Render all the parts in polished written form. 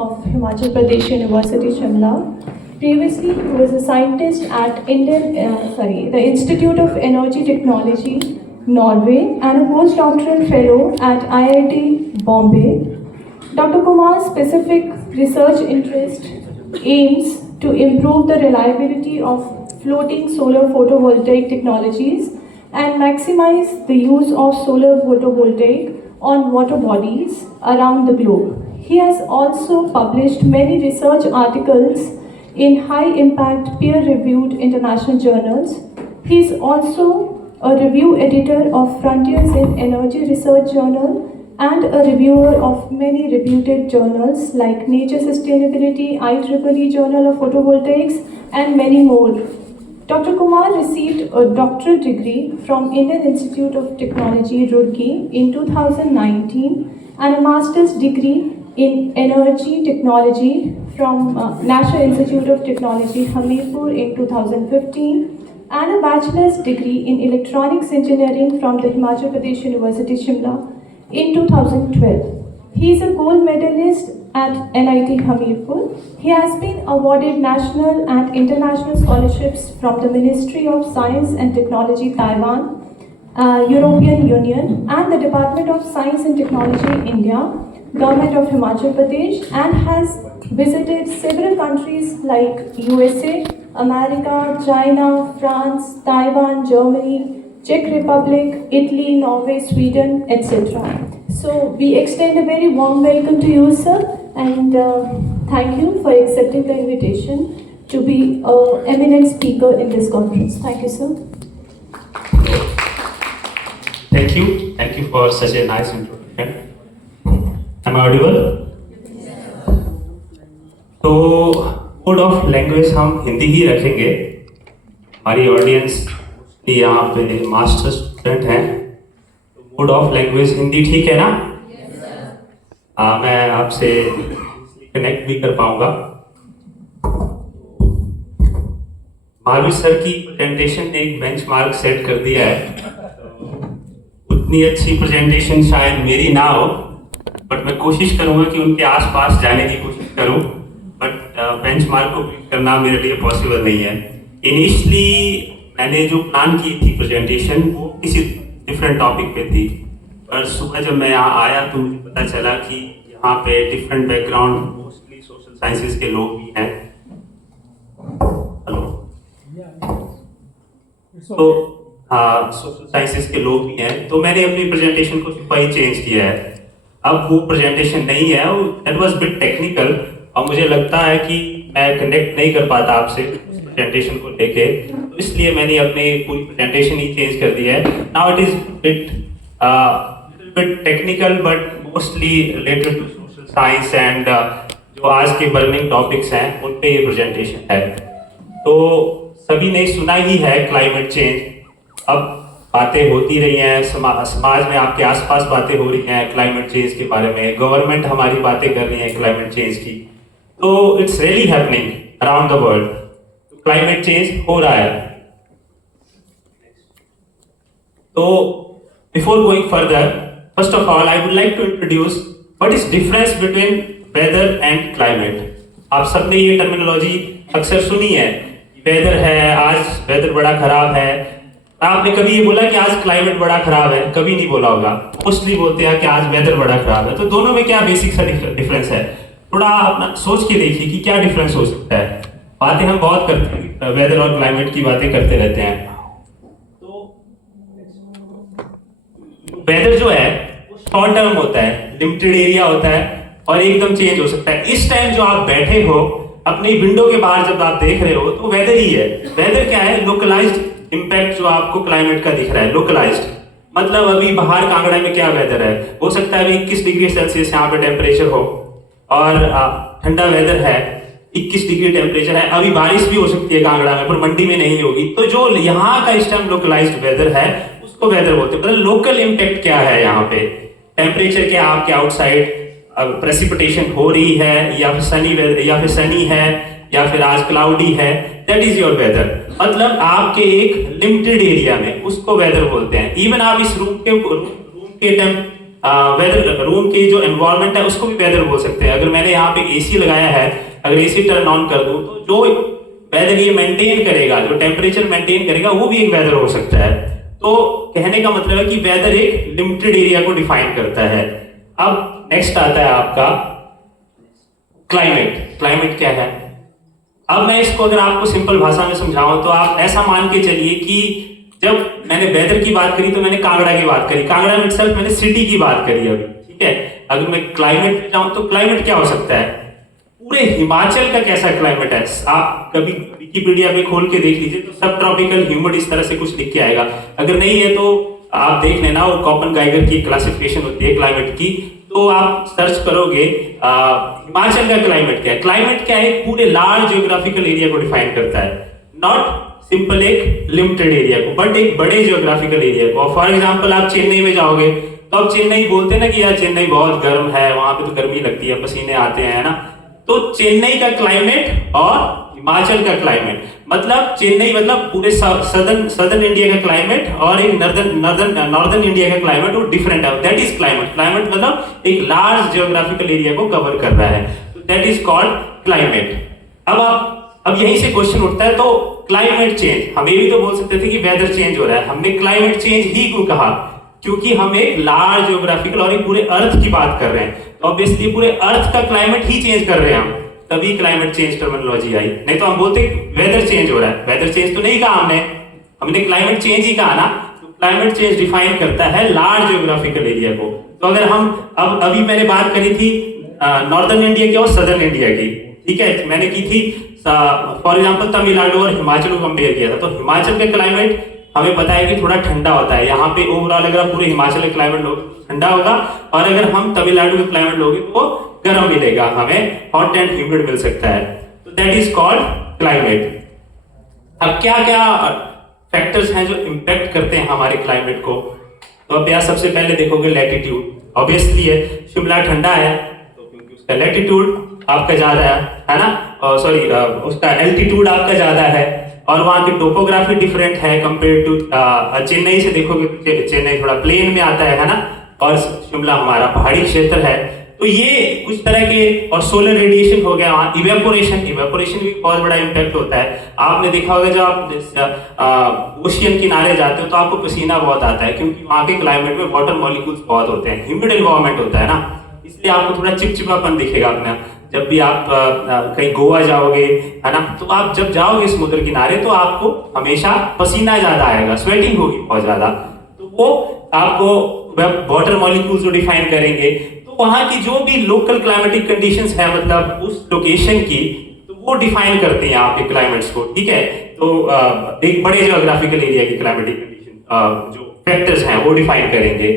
of Himachal Pradesh University, Shimla. Previously, he was a scientist at the Institute of Energy Technology, Norway, and a postdoctoral fellow at IIT Bombay. Dr. Kumar's specific research interest aims to improve the reliability of floating solar photovoltaic technologies and maximize the use of solar photovoltaic on water bodies around the globe. He has also published many research articles in high-impact peer-reviewed international journals. He is also a review editor of Frontiers in Energy Research Journal and a reviewer of many reputed journals like Nature Sustainability, IEEE Journal of Photovoltaics, and many more. Dr. Kumar received a doctoral degree from Indian Institute of Technology, Roorkee in 2019 and a master's degree in Energy Technology from National Institute of Technology, Hamirpur in 2015 and a bachelor's degree in Electronics Engineering from the Himachal Pradesh University, Shimla in 2012. He is a gold medalist at NIT Hamirpur. He has been awarded national and international scholarships from the Ministry of Science and Technology, Taiwan, European Union, and the Department of Science and Technology, India, Government of Himachal Pradesh, and has visited several countries like USA, America, China, France, Taiwan, Germany, Czech Republic, Italy, Norway, Sweden, etc. So we extend a very warm welcome to you, sir, and thank you for accepting the invitation to be an eminent speaker in this conference. Thank you, sir. Thank you for such a nice introduction. Am I audible? तो mode of language हम हिंदी ही रखेंगे. हमारी audience यहाँ पे master student हैं, तो mode of language Hindi ठीक है ना? मैं आपसे कनेक्ट भी कर पाऊंगा. मालवी सर की प्रेजेंटेशन ने एक बेंचमार्क सेट कर दिया है. उतनी अच्छी प्रेजेंटेशन शायद मेरी ना हो, बट मैं कोशिश करूंगा कि उनके आसपास जाने की कोशिश करूं, बट बेंचमार्क को बीट करना मेरे लिए पॉसिबल नहीं है. इनिशियली मैंने जो प्लान की थी प्रेजेंटेशन वो किसी डिफरेंट टॉपिक पे थी, पर सुबह जब मैं यहाँ आया तो मुझे पता चला कि यहाँ पे different background mostly social sciences के लोग भी हैं. हेलो, तो हाँ, सोशल साइंसेज के लोग भी हैं, तो मैंने अपनी प्रेजेंटेशन को सुबह ही चेंज किया है. अब वो प्रेजेंटेशन नहीं है, इट वाज बिट टेक्निकल, और मुझे लगता है कि मैं कनेक्ट नहीं कर पाता आपसे प्रेजेंटेशन को लेके, तो इसलिए मैंने अपनी पूरी प्रेजेंटेशन ही चेंज कर दी है. Now it is bit technical but mostly related to social science and जो आज के बर्निंग टॉपिक्स हैं उन पे ये प्रेजेंटेशन है. तो सभी ने सुना ही है क्लाइमेट चेंज. अब बातें होती रही हैं, समाज में आपके आसपास बातें हो रही हैं क्लाइमेट चेंज के बारे में, गवर्नमेंट हमारी बातें कर रही है क्लाइमेट चेंज की. तो it's really happening around the world. Climate change हो रहा है. तो before going further, first of all I would like to introduce what is difference between weather and climate. आप सबने ये टर्मिनोलॉजी अक्सर सुनी है. वेदर है, आज वेदर बड़ा खराब है. आपने कभी ये बोला कि आज क्लाइमेट बड़ा खराब है? कभी नहीं बोला होगा. मोस्टली बोलते हैं कि आज वेदर बड़ा खराब है. तो दोनों में क्या बेसिक सा डिफरेंस है? थोड़ा अपना सोच के देखिए कि क्या डिफरेंस हो सकता है. बातें हम बहुत करते हैं, वेदर और क्लाइमेट की बातें करते रहते हैं. तो वेदर जो है वो शॉर्ट टर्म होता है, लिमिटेड एरिया होता है और एकदम चेंज हो सकता है. इस टाइम जो आप बैठे हो अपनी विंडो के बाहर जब आप देख रहे हो तो वेदर ही है. वेदर क्या है? लोकलाइज्ड इम्पैक्ट जो आपको क्लाइमेट का दिख रहा है. लोकलाइज्ड मतलब अभी बाहर कांगड़ा में क्या वेदर है, हो सकता है अभी 21 डिग्री सेल्सियस यहाँ पे टेम्परेचर हो और ठंडा वेदर है, 21 डिग्री टेम्परेचर है. अभी बारिश भी हो सकती है कांगड़ा में, पर मंडी में नहीं होगी. तो जो यहाँ का इस टाइम लोकलाइज्ड वेदर है उसको वेदर बोलते हैं. मतलब लोकल इम्पैक्ट क्या है यहाँ पे, टेम्परेचर क्या आपके आउटसाइड, प्रेसिपिटेशन हो रही है या फिर सनी है या फिर आज क्लाउडी है, दैट इज योर वेदर. मतलब आपके एक लिमिटेड एरिया में उसको वेदर बोलते हैं. इवन आप इस रूम के वेदर, रूम की जो एनवायरनमेंट है उसको भी वेदर बोल सकते हैं। अगर मैंने यहाँ पे एसी लगाया है, अगर एसी टर्न ऑन कर दूं तो जो वेदर ये मेंटेन करेगा, जो टेम्परेचर मेंटेन करेगा, वो भी एक वेदर हो सकता है। तो कहने का मतलब है कि वेदर एक लिमिटेड एरिया को डिफाइन करता है। अब नेक्स्ट आता है आपका क्लाइमेट। क्लाइमेट क्या है? अब मैं इसको अगर आपको सिंपल भाषा में समझाऊं तो आप ऐसा मान के चलिए कि जब मैंने वेदर की बात करी तो मैंने कांगड़ा की बात करी, कांगड़ा में itself मैंने सिटी की बात करी अभी, ठीक है। अगर मैं क्लाइमेट पे जाऊं तो क्लाइमेट क्या हो सकता है? पूरे हिमाचल का कैसा क्लाइमेट है? आप कभी विकिपीडिया पे खोल के देख लीजिए तो सब ट्रॉपिकल ह्यूमिड इस तरह से कुछ लिख के आएगा। अगर नहीं है तो आप देख लेना, और कॉपन गाइगर की क्लासिफिकेशन होती है क्लाइमेट की, तो आप सर्च करोगे हिमाचल का क्लाइमेट क्या है। क्लाइमेट क्या है? पूरे लार्ज जियोग्राफिकल एरिया को डिफाइन करता है, नॉट सिंपल एक लिमिटेड एरिया को, बट एक बड़े जियोग्राफिकल एरिया को। फॉर एग्जांपल आप चेन्नई में जाओगे तो आप चेन्नई बोलते हैं ना कि यार चेन्नई बहुत गर्म है, वहां पे तो गर्मी लगती है, पसीने आते हैं, है ना। तो चेन्नई का क्लाइमेट और हिमाचल का क्लाइमेट, मतलब चेन्नई मतलब पूरे सदर्न इंडिया का क्लाइमेट और एक नॉर्दर्न इंडिया का क्लाइमेट वो डिफरेंट है। That is climate. क्लाइमेट मतलब एक लार्ज जियोग्राफिकल एरिया को कवर कर रहा है, तो दैट इज कॉल्ड क्लाइमेट। अब यहीं से क्वेश्चन उठता है, तो क्लाइमेट चेंज, हम ये भी तो बोल सकते थे कि वेदर चेंज हो रहा है, हमने क्लाइमेट चेंज ही क्यों कहा? क्योंकि हम एक लार्ज जियोग्राफिकल और एक पूरे अर्थ की बात कर रहे हैं, तो ऑब्वियसली पूरे अर्थ का क्लाइमेट ही चेंज कर रहे हैं हम, तभी क्लाइमेट चेंज टर्मिनोलॉजी आई। नहीं तो हम बोलते वेदर चेंज हो रहा है, वेदर चेंज तो नहीं कहा हमने क्लाइमेट चेंज ही कहा ना। तो क्लाइमेट चेंज डिफाइन करता है लार्ज जियोग्राफिकल एरिया को। तो अगर हम अभी मैंने बात करी थी नॉर्दर्न इंडिया की और सदर्न इंडिया की, ठीक है, मैंने की थी फॉर एग्जांपल तमिलनाडु और हिमाचल को कंपेयर किया था। तो हिमाचल का क्लाइमेट हमें पता है कि थोड़ा ठंडा होता है। यहाँ पे ओवरऑल अगर आप पूरे हिमाचल का क्लाइमेट लोगे तो ठंडा होगा, और अगर हम तमिलनाडु का क्लाइमेट लोगे तो वो गर्म मिलेगा, हमें हॉट एंड ह्यूमिड मिल सकता है। तो दैट इज कॉल्ड क्लाइमेट। अब क्या क्या फैक्टर्स हैं जो इम्पैक्ट करते हैं हमारे क्लाइमेट को? तो अब यार सबसे पहले देखोगे लैटिट्यूड, ऑब्वियसली है, शिमला ठंडा है तो क्योंकि उसका लैटिट्यूड आपका ज्यादा है ना, सॉरी उसका एल्टीट्यूड आपका ज्यादा है, और वहाँ की टोपोग्राफी डिफरेंट है कंपेयर टू चेन्नई से देखोगे तो चेन्नई थोड़ा प्लेन में आता है ना, और शिमला हमारा पहाड़ी क्षेत्र है। तो ये कुछ तरह के, और सोलर रेडिएशन हो गया, वहाँ इवेपोरेशन भी बहुत बड़ा इम्पैक्ट होता है। आपने देखा होगा जब आप ओशियन किनारे जाते हो तो आपको पसीना बहुत आता है, क्योंकि वहाँ के क्लाइमेट में वाटर मॉलिक्यूल्स बहुत होते हैं, ह्यूमिड एनवायरनमेंट होता है ना, इसलिए आपको थोड़ा चिपचिपापन दिखेगा अपना। जब भी आप कहीं गोवा जाओगे, है ना, तो आप जब जाओगे समुद्र किनारे तो आपको हमेशा पसीना ज्यादा आएगा, स्वेटिंग होगी बहुत ज्यादा, तो वो आपको वाटर मॉलिक्यूल्स जो डिफाइन करेंगे। तो वहाँ की जो भी लोकल क्लाइमेटिक कंडीशंस है, मतलब उस लोकेशन की, तो वो डिफाइन करते हैं आपके क्लाइमेट्स को, ठीक है। तो एक बड़े जियोग्राफिकल एरिया की क्लाइमेटिक कंडीशन जो फैक्टर्स हैं वो डिफाइन करेंगे।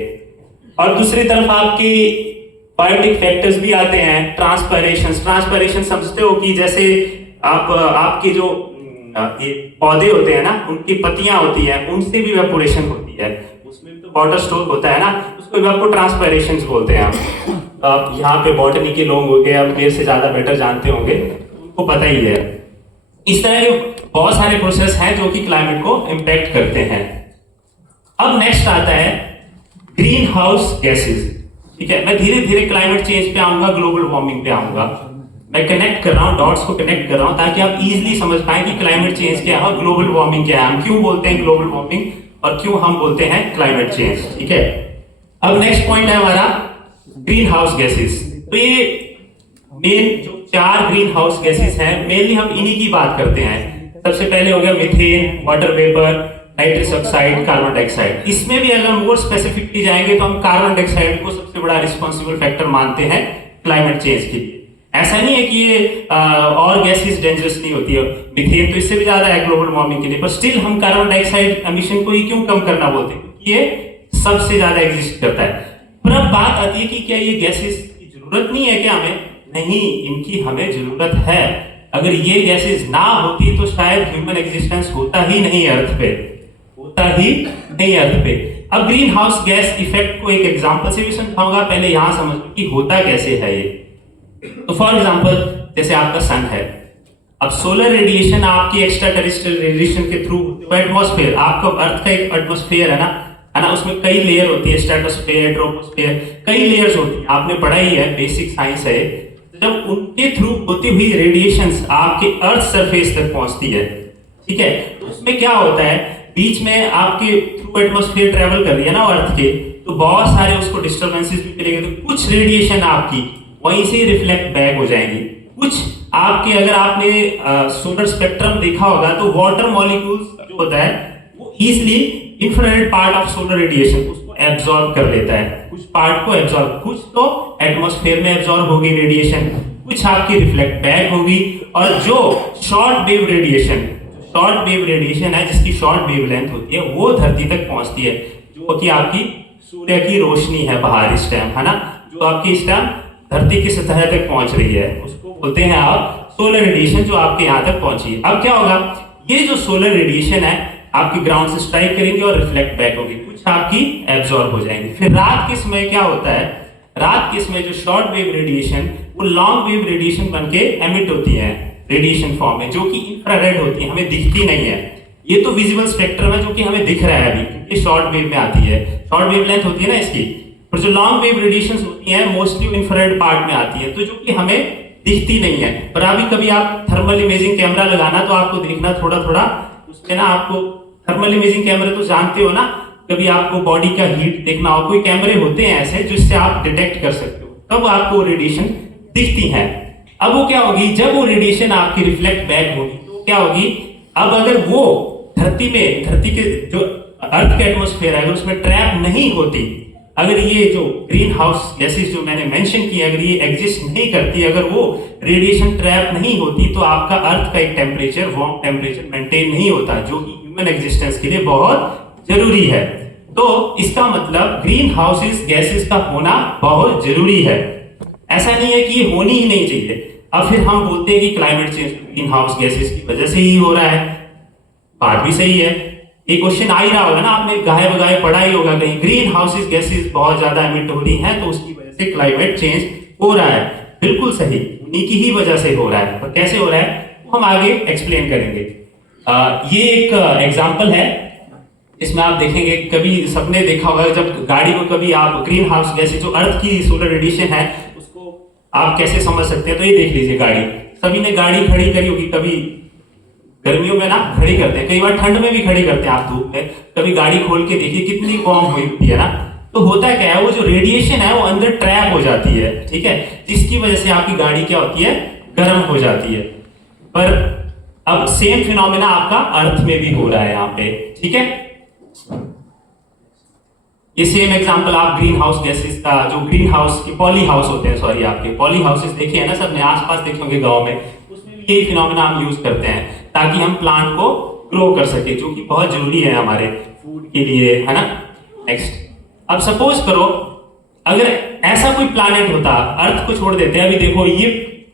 और दूसरी तरफ आपकी बायोटिक फैक्टर्स भी आते हैं, ट्रांसपायरेशन समझते हो कि जैसे आपके जो ये पौधे होते हैं ना, उनकी पत्तियां होती हैं, उनसे भी इवेपोरेशन होती है, उसमें भी तो वाटर स्टोर होता है ना, उसको भी आपको ट्रांसपायरेशन बोलते हैं। आप यहाँ पे बॉटनी के लोग हो गए, आप मेरे से ज्यादा बेटर जानते होंगे, उनको पता ही है। इस तरह के बहुत सारे प्रोसेस हैं जो कि क्लाइमेट को इम्पैक्ट करते हैं। अब नेक्स्ट आता है ग्रीन हाउस गैसेज, ठीक है। मैं धीरे धीरे क्लाइमेट चेंज पे आऊंगा, ग्लोबल वार्मिंग पे आऊंगा, मैं कनेक्ट कर रहा हूँ, डॉट्स को कनेक्ट कर रहा हूँ ताकि आप इजीली समझ पाए कि क्लाइमेट चेंज क्या है और ग्लोबल वार्मिंग क्या है, हम क्यों बोलते हैं ग्लोबल वार्मिंग और क्यों हम बोलते हैं क्लाइमेट चेंज, ठीक है। अब नेक्स्ट पॉइंट है हमारा ग्रीन हाउस गैसेस। तो ये मेन जो 4 ग्रीन हाउस गैसेस हैं, मेनली हम इन्हीं की बात करते हैं। सबसे पहले हो गया methane, water vapour, nitrous oxide, carbon dioxide. इसमें भी अगर मोर स्पेसिफिकली जाएंगे तो हम कार्बन डाइऑक्साइड को सबसे बड़ा रिस्पॉन्सिबल फैक्टर मानते हैं क्लाइमेट चेंज के लिए। ऐसा नहीं है कि ये और गैसेस डेंजरस नहीं होती है, मीथेन तो इससे भी ज्यादा है ग्लोबल वार्मिंग के लिए, पर स्टिल हम कार्बन डाइऑक्साइड एमिशन को ही क्यों कम करना बोलते हैं, क्योंकि ये सबसे ज्यादा एग्जिस्ट करता है। पर अब बात आती है कि क्या ये गैसेस की जरूरत नहीं है क्या हमें? नहीं, इनकी हमें जरूरत है। अगर ये गैसेस ना होती तो शायद ह्यूमन एग्जिस्टेंस होता ही नहीं अर्थ पे, होता ही नहीं अर्थ पे। अब ग्रीन हाउस गैस इफेक्ट को एक एग्जांपल से भी समझाऊंगा, पहले यहां समझ लो कि होता कैसे है ये। तो फॉर एग्जांपल जैसे आपका सन है, अब सोलर रेडिएशन आपकी एक्स्ट्रा टेरेस्ट्रियल रेडिएशन के थ्रू एटमॉस्फेयर, आपका अर्थ का एक एटमॉस्फेयर है ना, है ना, उसमें कई लेयर होती है, स्ट्रेटोस्फेयर, ट्रोपोस्फेयर, कई लेयर्स होती है, आपने पढ़ा ही है, बेसिक साइंस है। तो जब उनके थ्रू होती हुई रेडिएशंस आपके अर्थ सरफेस तक पहुंचती है, ठीक है, तो उसमें क्या होता है, बीच में आपके थ्रू एटमॉस्फेयर ट्रेवल कर रही है ना अर्थ के, तो बहुत सारे उसको डिस्टर्बेंसेस भी मिलेंगे, तो कुछ रेडिएशन आपकी वहीं से रिफ्लेक्ट बैक हो जाएंगी। कुछ आपके, अगर आपने सोलर स्पेक्ट्रम देखा होगा तो वाटर मॉलिक्यूल्स जो होता है वो easily infrared part of solar radiation उसको एब्जॉर्ब कर लेता है, कुछ पार्ट को एब्जॉर्ब, कुछ तो एटमॉस्फेयर में एब्जॉर्ब होगी रेडिएशन, कुछ आपकी रिफ्लेक्ट बैक होगी, और जो शॉर्ट वेव रेडिएशन है जिसकी शॉर्ट वेवलेंथ होती है वो धरती तक पहुंचती है, जो कि आपकी सूर्य की रोशनी है बाहर इस टाइम, है ना, जो आपकी इस टाइम धरती की सतह तक पहुंच रही है, उसको बोलते हैं आप सोलर रेडिएशन, जो आपके यहाँ तक पहुंची है। अब क्या होगा, ये जो सोलर रेडिएशन है आपकी ग्राउंड से स्ट्राइक करेंगे और रिफ्लेक्ट बैक होगी, कुछ आपकी एब्जॉर्ब हो जाएंगी। फिर रात के समय क्या होता है, रात के समय जो शॉर्ट वेव रेडिएशन वो लॉन्ग वेव रेडिएशन बनके एमिट होती है रेडिएशन फॉर्म में, जो कि इंफ्रारेड होती है, हमें दिखती नहीं है। ये तो विजिबल स्पेक्ट्रम है जो कि हमें दिख रहा है अभी, क्योंकि शॉर्ट वेव में आती है, शॉर्ट वेव लेंथ होती है ना इसकी, और जो लॉन्ग वेव रेडिएशंस होती हैं मोस्टली इंफ्रारेड पार्ट में आती है, तो जो कि हमें दिखती नहीं है। पर अभी कभी आप थर्मल इमेजिंग कैमरा लगाना तो आपको देखना थोड़ा थोड़ा उसमें ना, आपको थर्मल इमेजिंग कैमरे तो जानते हो ना, कभी आपको बॉडी का हीट देखना हो, कोई कैमरे होते हैं ऐसे जिससे आप डिटेक्ट कर सकते हो, तब आपको रेडिएशन दिखती है। अब वो क्या होगी, जब वो रेडिएशन आपकी रिफ्लेक्ट बैक होगी तो क्या होगी, अब अगर वो धरती के जो अर्थ के एटमॉस्फेयर है अगर उसमें ट्रैप नहीं होती, अगर ये जो ग्रीन हाउस गैसेस जो मैंने मेंशन किया अगर ये एग्जिस्ट नहीं करती, अगर वो रेडिएशन ट्रैप नहीं होती, तो आपका अर्थ का एक टेम्परेचर, वार्म टेम्परेचर मेंटेन नहीं होता, जो कि ह्यूमन एग्जिस्टेंस के लिए बहुत जरूरी है। तो इसका मतलब ग्रीन हाउसेस गैसेस का होना बहुत जरूरी है, ऐसा नहीं है कि ये होनी ही नहीं चाहिए। अब फिर हम बोलते हैं कि climate change green house gases की वजह से ही हो रहा है, बात भी सही है। एक क्वेश्चन आ ही रहा होगा ना, आपने गाहे बगाहे पढ़ा ही होगा कहीं, ग्रीन हाउसेस गैसेस बहुत ज्यादा एमिट हो रही हैं तो उसकी वजह से क्लाइमेट चेंज हो रहा है, बिल्कुल सही, उन्हीं की ही वजह से हो रहा है। पर कैसे हो रहा है वो हम आगे एक्सप्लेन करेंगे। ये एक एग्जांपल है, इसमें आप देखेंगे, कभी सबने देखा होगा जब गाड़ी को कभी आप ग्रीन हाउस गैसेस जो अर्थ की सोलर रेडिएशन है उसको आप कैसे समझ सकते हैं, तो ये देख लीजिए, गाड़ी, सभी ने गाड़ी खड़ी करी होगी, कभी गर्मियों में ना खड़ी करते हैं, कई बार ठंड में भी खड़ी करते हैं आप धूप में, कभी गाड़ी खोल के देखिए कितनी वार्म हुई होती है ना। तो होता क्या है, वो जो रेडिएशन है वो अंदर ट्रैप हो जाती है, ठीक है, जिसकी वजह से आपकी गाड़ी क्या होती है, गर्म हो जाती है। पर अब सेम फिनोमेना आपका अर्थ में भी हो रहा है यहाँ पे, ठीक है। ये सेम एग्जांपल आप ग्रीन हाउस गैसेस का, जो ग्रीन हाउस के पॉली हाउस होते हैं, सॉरी आपके पॉली हाउसेस देखे हैं ना सबने, आसपास देखे होंगे गांव में, उसमें भी यही फिनोमेना हम यूज करते हैं ताकि हम प्लांट को ग्रो कर सके, जो कि बहुत जरूरी है हमारे फूड के लिए, है ना। नेक्स्ट, अब सपोज करो अगर ऐसा कोई प्लैनेट होता, अर्थ को छोड़ देते हैं, अभी देखो ये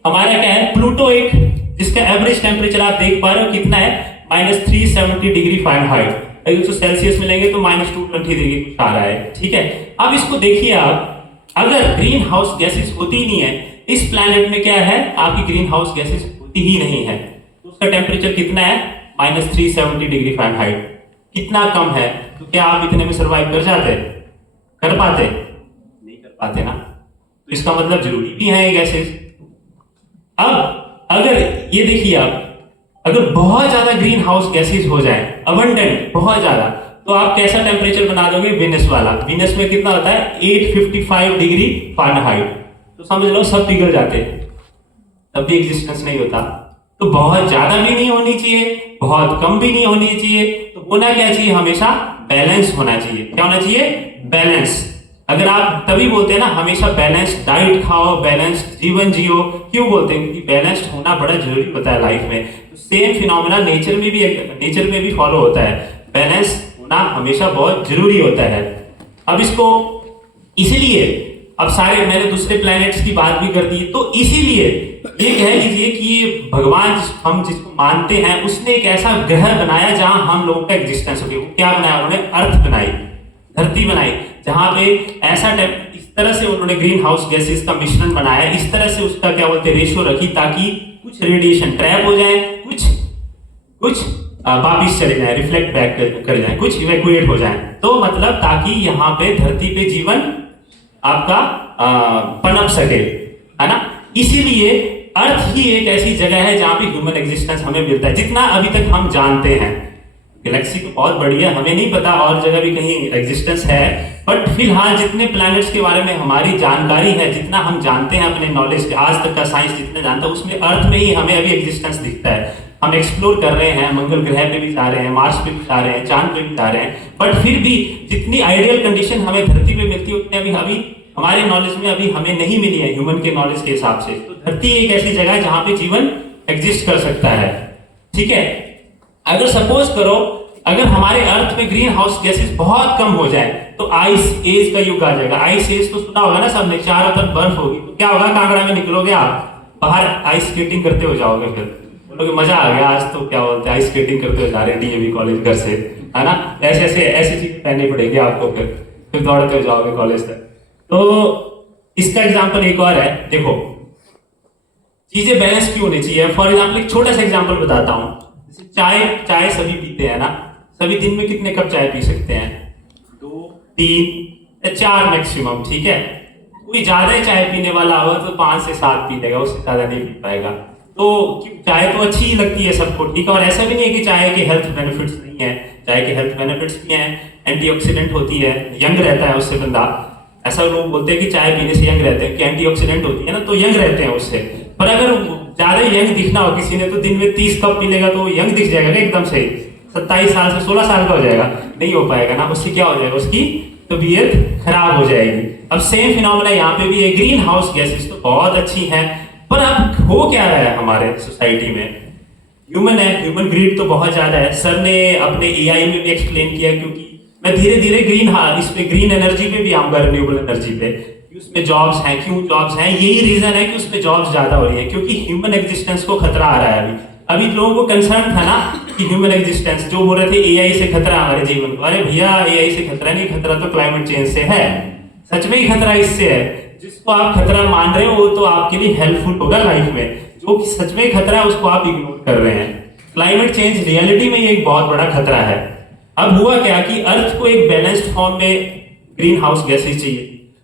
हमारा क्या है, प्लूटो, एक जिसका एवरेज टेम्परेचर आप देख पा रहे हो कितना है, -370 डिग्री फ़ारेनहाइट, अगर उसको सेल्सियस में लेंगे तो -220 डिग्री कुछ आ रहा है, ठीक है। अब इसको देखिए आप, अगर ग्रीन हाउस गैसेस होती ही नहीं है इस प्लैनेट में, क्या है आपकी ग्रीन हाउस गैसेस होती ही नहीं है, तो उसका टेम्परेचर कितना है, -370 डिग्री फ़ारेनहाइट, कितना कम है, तो क्या आप इतने में सर्वाइव कर जाते, कर पाते, नहीं कर पाते ना, तो इसका मतलब जरूरी भी है ये गैसेस। अब अगर ये देखिए आप, अगर बहुत ज्यादा ग्रीन हाउस गैसेस हो जाए, अबंडेंट, बहुत ज्यादा, तो आप कैसा टेम्परेचर बना दोगे, विनस वाला। विनस में कितना होता है, 855 डिग्री फ़ारेनहाइट, तो समझ लो सब पिघल जाते, तब भी एग्जिस्टेंस नहीं होता। तो बहुत ज्यादा भी नहीं होनी चाहिए, बहुत कम भी नहीं होनी चाहिए, तो होना क्या चाहिए, हमेशा बैलेंस होना चाहिए। क्या होना चाहिए, बैलेंस। अगर आप तभी बोलते हैं ना हमेशा बैलेंस्ड डाइट खाओ, बैलेंस्ड जीवन जियो, क्यों बोलते हैं, क्योंकि बैलेंस्ड होना बड़ा जरूरी होता है लाइफ में। तो सेम फिनोमेना नेचर में भी फॉलो होता है, बैलेंस होना हमेशा बहुत जरूरी होता है। अब इसको इसीलिए, अब सारे मैंने दूसरे प्लैनेट्स की बात भी कर दी, तो इसीलिए ये कह लीजिए कि ये भगवान हम जिसको मानते हैं उसने एक ऐसा ग्रह बनाया जहां हम लोगों का एग्जिस्टेंस हो गया। वो क्या बनाया उन्होंने, अर्थ बनाई, धरती बनाई, जहां पे ऐसा इस तरह से उन्होंने ग्रीन हाउस गैसेस का मिश्रण बनाया, इस तरह से उसका क्या बोलते हैं रेशियो रखी, ताकि कुछ रेडिएशन ट्रैप हो जाए, कुछ वापिस चले जाए, रिफ्लेक्ट बैक कर जाए, कुछ इवैक्यूएट हो जाए। तो मतलब ताकि यहाँ पे धरती पे जीवन आपका पनप सके, है ना। इसीलिए अर्थ ही एक ऐसी जगह है जहां पे ह्यूमन एग्जिस्टेंस हमें मिलता है, जितना अभी तक हम जानते हैं। गैलेक्सी तो बहुत बड़ी है, हमें नहीं पता और जगह भी कहीं एग्जिस्टेंस है, बट फिलहाल जितने प्लैनेट्स के बारे में हमारी जानकारी है, जितना हम जानते हैं अपने नॉलेज के, आज तक का साइंस जितना जानता है, उसमें अर्थ में ही हमें अभी एग्जिस्टेंस दिखता है। हम एक्सप्लोर कर रहे हैं, मंगल ग्रह पे भी जा रहे हैं, मार्स पे भी जा रहे हैं, चांद पे भी जा रहे हैं, बट फिर भी जितनी आइडियल कंडीशन हमें धरती पे मिलती है उतनी अभी हमारे नॉलेज में अभी हमें नहीं मिली है, ह्यूमन के नॉलेज के हिसाब से। तो धरती एक ऐसी जगह है जहां पे जीवन एग्जिस्ट कर सकता है, ठीक है। अगर सपोज करो अगर हमारे अर्थ में ग्रीन हाउस गैसेस बहुत कम हो जाए तो आइस एज का युग आ जाएगा। आइस एज तो सुना होगा ना सबने, चारों तरफ बर्फ होगी, तो क्या होगा, कांगड़ा में निकलोगे आप, बाहर आइस स्केटिंग करते हो जाओगे, फिर बोलोगे मजा आ गया, आज तो क्या बोलते हैं आइस स्केटिंग करते हो जा रहे हैं डीएवी कॉलेज घर से, है ना। ऐसी चीज पहननी पड़ेगी आपको, फिर दौड़ते हो जाओगे कॉलेज तक। तो इसका एग्जाम्पल एक और है, देखो चीजें बैलेंस क्यों होनी चाहिए। फॉर एग्जाम्पल एक छोटा सा एग्जाम्पल बताता हूँ, चाय सभी पीते हैं ना, सभी दिन में कितने कप चाय पी सकते हैं, 2 3 या 4 मैक्सिमम, ठीक है। कोई ज्यादा चाय पीने वाला हो तो 5 से 7 पी लेगा, उससे ज्यादा नहीं पी पाएगा। तो चाय तो अच्छी ही लगती है सबको, ठीक है। और ऐसा भी नहीं है कि चाय के हेल्थ बेनिफिट्स नहीं है, चाय के हेल्थ बेनिफिट्स भी हैं, एंटीऑक्सीडेंट होती है, यंग रहता है उससे बंदा। ऐसा लोग बोलते हैं कि चाय पीने से यंग रहते हैं, कि एंटीऑक्सीडेंट होती है ना, तो यंग रहते हैं उससे। पर अगर ज्यादा यंग दिखना हो किसी ने तो दिन में 30 कप पी लेगा तो यंग दिख जाएगा एकदम से, 27 साल से 16 साल का हो जाएगा, नहीं हो पाएगा ना। उससे क्या हो जाएगा, उसकी तबीयत खराब हो जाएगी। अब सेम फिनोमेना यहाँ पे भी है। ग्रीन हाउस गैसेस तो बहुत अच्छी हैं, पर अब हो क्या रहा है हमारे सोसाइटी में, ह्यूमन ग्रीड तो बहुत ज्यादा है। सर ने अपने एआई में भी एक्सप्लेन किया, क्योंकि मैं धीरे धीरे ग्रीन एनर्जी पे भी आऊंगा, रिन्यूएबल एनर्जी पे, कि उसमें जॉब्स हैं, क्यों जॉब्स हैं, यही रीजन है कि उसमें जॉब्स ज्यादा हो रही है, क्योंकि ह्यूमन एग्जिस्टेंस को खतरा आ रहा है। अभी लोगों को कंसर्न था ना कि ह्यूमन एग्जिस्टेंस, जो बोल रहे थे एआई से खतरा हमारे जीवन को, अरे भैया एआई से खतरा नहीं, खतरा तो क्लाइमेट चेंज से है, सच में ही खतरा इससे है। जिसको आप खतरा मान रहे हो वो तो आपके लिए हेल्पफुल होगा लाइफ में, जो सच में खतरा है उसको आप इग्नोर कर रहे हैं। क्लाइमेट चेंज रियलिटी में ये एक बहुत बड़ा खतरा है। अब हुआ क्या कि अर्थ को एक बैलेंस्ड फॉर्म में ग्रीन हाउस गैसेस चाहिए,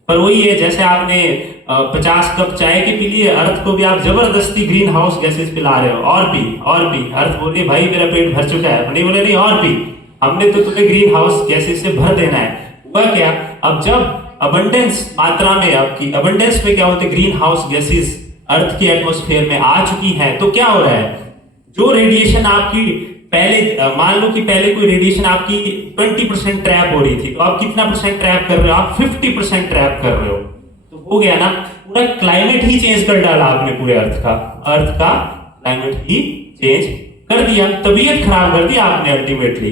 पर वही है जैसे आपने 50 कप चाय के पी लिए, अर्थ को भी आप जबरदस्ती ग्रीन हाउस गैसेस पिला रहे हो, और भी। अर्थ बोले भाई मेरा पेट भर चुका है, नहीं बोले नहीं और भी, हमने तो तुम्हें ग्रीन हाउस गैसेस से भर देना है। हुआ क्या, अब जब अबंडेंस मात्रा में, आपकी अबंडेंस पे क्या होते, ग्रीन हाउस गैसेस अर्थ की एटमॉस्फेयर में आ चुकी है, तो क्या हो रहा है, जो रेडिएशन आपकी पहले, मान लो कि पहले कोई रेडिएशन आपकी 20% ट्रैप हो रही थी, तो आप कितना परसेंट ट्रैप कर रहे हो, आप 50% ट्रैप कर रहे हो। तो हो गया ना, पूरा क्लाइमेट ही चेंज कर डाला आपने, पूरे अर्थ का क्लाइमेट ही चेंज कर दिया, तबीयत खराब कर दी आपने, अल्टीमेटली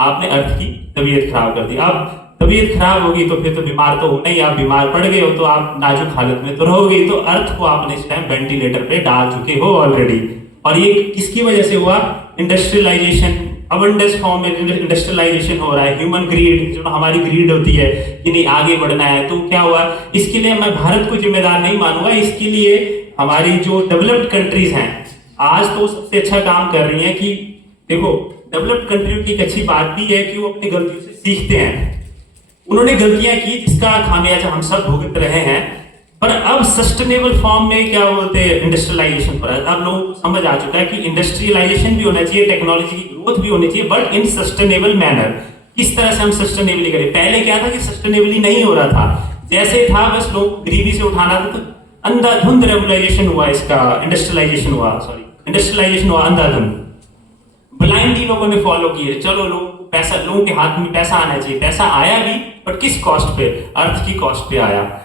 आपने अर्थ की तबीयत खराब कर दी। अब तबीयत खराब होगी तो फिर तो बीमार तो होना ही, आप बीमार पड़ गए हो तो आप नाजुक हालत में तो रहोगे, तो अर्थ को आपने इस टाइम वेंटिलेटर पे डाल चुके हो ऑलरेडी। और ये किसकी वजह से हुआ, इंडस्ट्रियलाइजेशन, अबंडेंस फॉर्म में इंडस्ट्रियलाइजेशन हो रहा है, ह्यूमन ग्रीड, जो हमारी ग्रीड होती है कि नहीं आगे बढ़ना है, तो क्या हुआ, इसके लिए मैं भारत को जिम्मेदार नहीं मानूंगा, इसके लिए हमारी जो डेवलप्ड कंट्रीज हैं आज तो सबसे अच्छा काम कर रही हैं। कि देखो डेवलप्ड कंट्री की एक अच्छी बात भी है कि वो अपनी गलतियों से सीखते हैं, उन्होंने गलतियां की जिसका खामियाजा हम सब भुगत रहे हैं, पर अब सस्टेनेबल फॉर्म में क्या बोलते हैं, इंडस्ट्रियलाइजेशन पर अब लोगों को समझ आ चुका है कि इंडस्ट्रियलाइजेशन भी होना चाहिए, टेक्नोलॉजी की ग्रोथ भी होनी चाहिए, बट इन सस्टेनेबल मैनर। किस तरह से हम सस्टेनेबली करें, पहले क्या था कि सस्टेनेबली नहीं हो रहा था, जैसे था बस लोग गरीबी से उठाना था, तो अंधाधुंध रेगुलाइजेशन हुआ, इसका इंडस्ट्रियलाइजेशन हुआ अंधाधुंध, ब्लाइंडली लोगों ने फॉलो किए, चलो लोगों के हाथ में पैसा आना चाहिए, पैसा आया भी, बट किस कॉस्ट पे, अर्थ की कॉस्ट पे आया।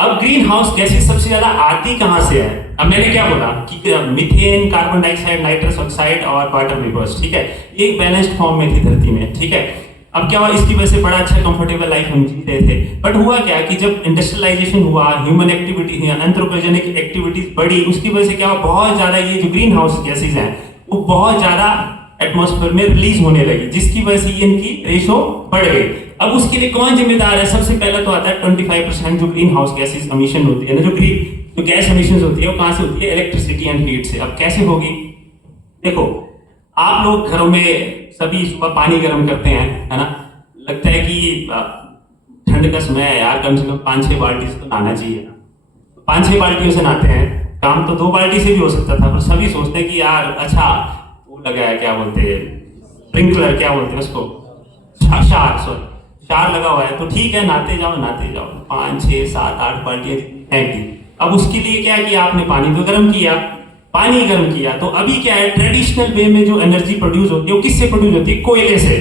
अब ग्रीन हाउस गैसेस सबसे ज्यादा आती कहां से है, अब मैंने क्या बोला कि methane, carbon dioxide, nitrous oxide और वाटर वेपर्स, ठीक है, ये एक बैलेंस्ड फॉर्म में थी धरती में, ठीक है। अब क्या हुआ, इसकी वजह से बड़ा अच्छा कंफर्टेबल लाइफ हम जी रहे थे, बट हुआ क्या कि जब इंडस्ट्रियलाइजेशन हुआ, ह्यूमन एक्टिविटी, एंथ्रोपोजेनिक एक्टिविटीज बढ़ी, उसकी वजह से क्या हुआ, बहुत ज्यादा ये जो ग्रीन हाउस गैसेस हैं वो बहुत ज्यादा एटमॉस्फेयर में रिलीज होने लगी, जिसकी वजह से इनकी रेशो बढ़ गई। अब उसके लिए कौन जिम्मेदार है, सबसे पहला तो आता है 25% जो ग्रीन हाउस गैसेस एमिशन होती है ना, जो गैस एमिशन होती है वो कहां से होती है, इलेक्ट्रिसिटी एंड हीट से। अब कैसे होगी, देखो आप लोग घरों में सभी सुबह पानी गर्म करते हैं, है ना, लगता है कि ठंड का समय है यार, कम से कम 5-6 बाल्टी से तो नहाना चाहिए ना, 5-6 बाल्टियों से नहाते हैं। काम तो 2 बाल्टी से भी हो सकता था, पर सभी सोचते हैं कि यार अच्छा वो लगा है, क्या बोलते हैं, स्प्रिंकलर, क्या बोलते हैं उसको, शार लगा हुआ है, तो ठीक है, नहाते जाओ 5-6-7-8 बाल्टियां फेंक दी। अब उसके लिए क्या किया आपने, पानी तो गर्म किया, तो अभी क्या है, ट्रेडिशनल वे में जो एनर्जी प्रोड्यूस होती है वो किससे प्रोड्यूस होती है, कोयले से,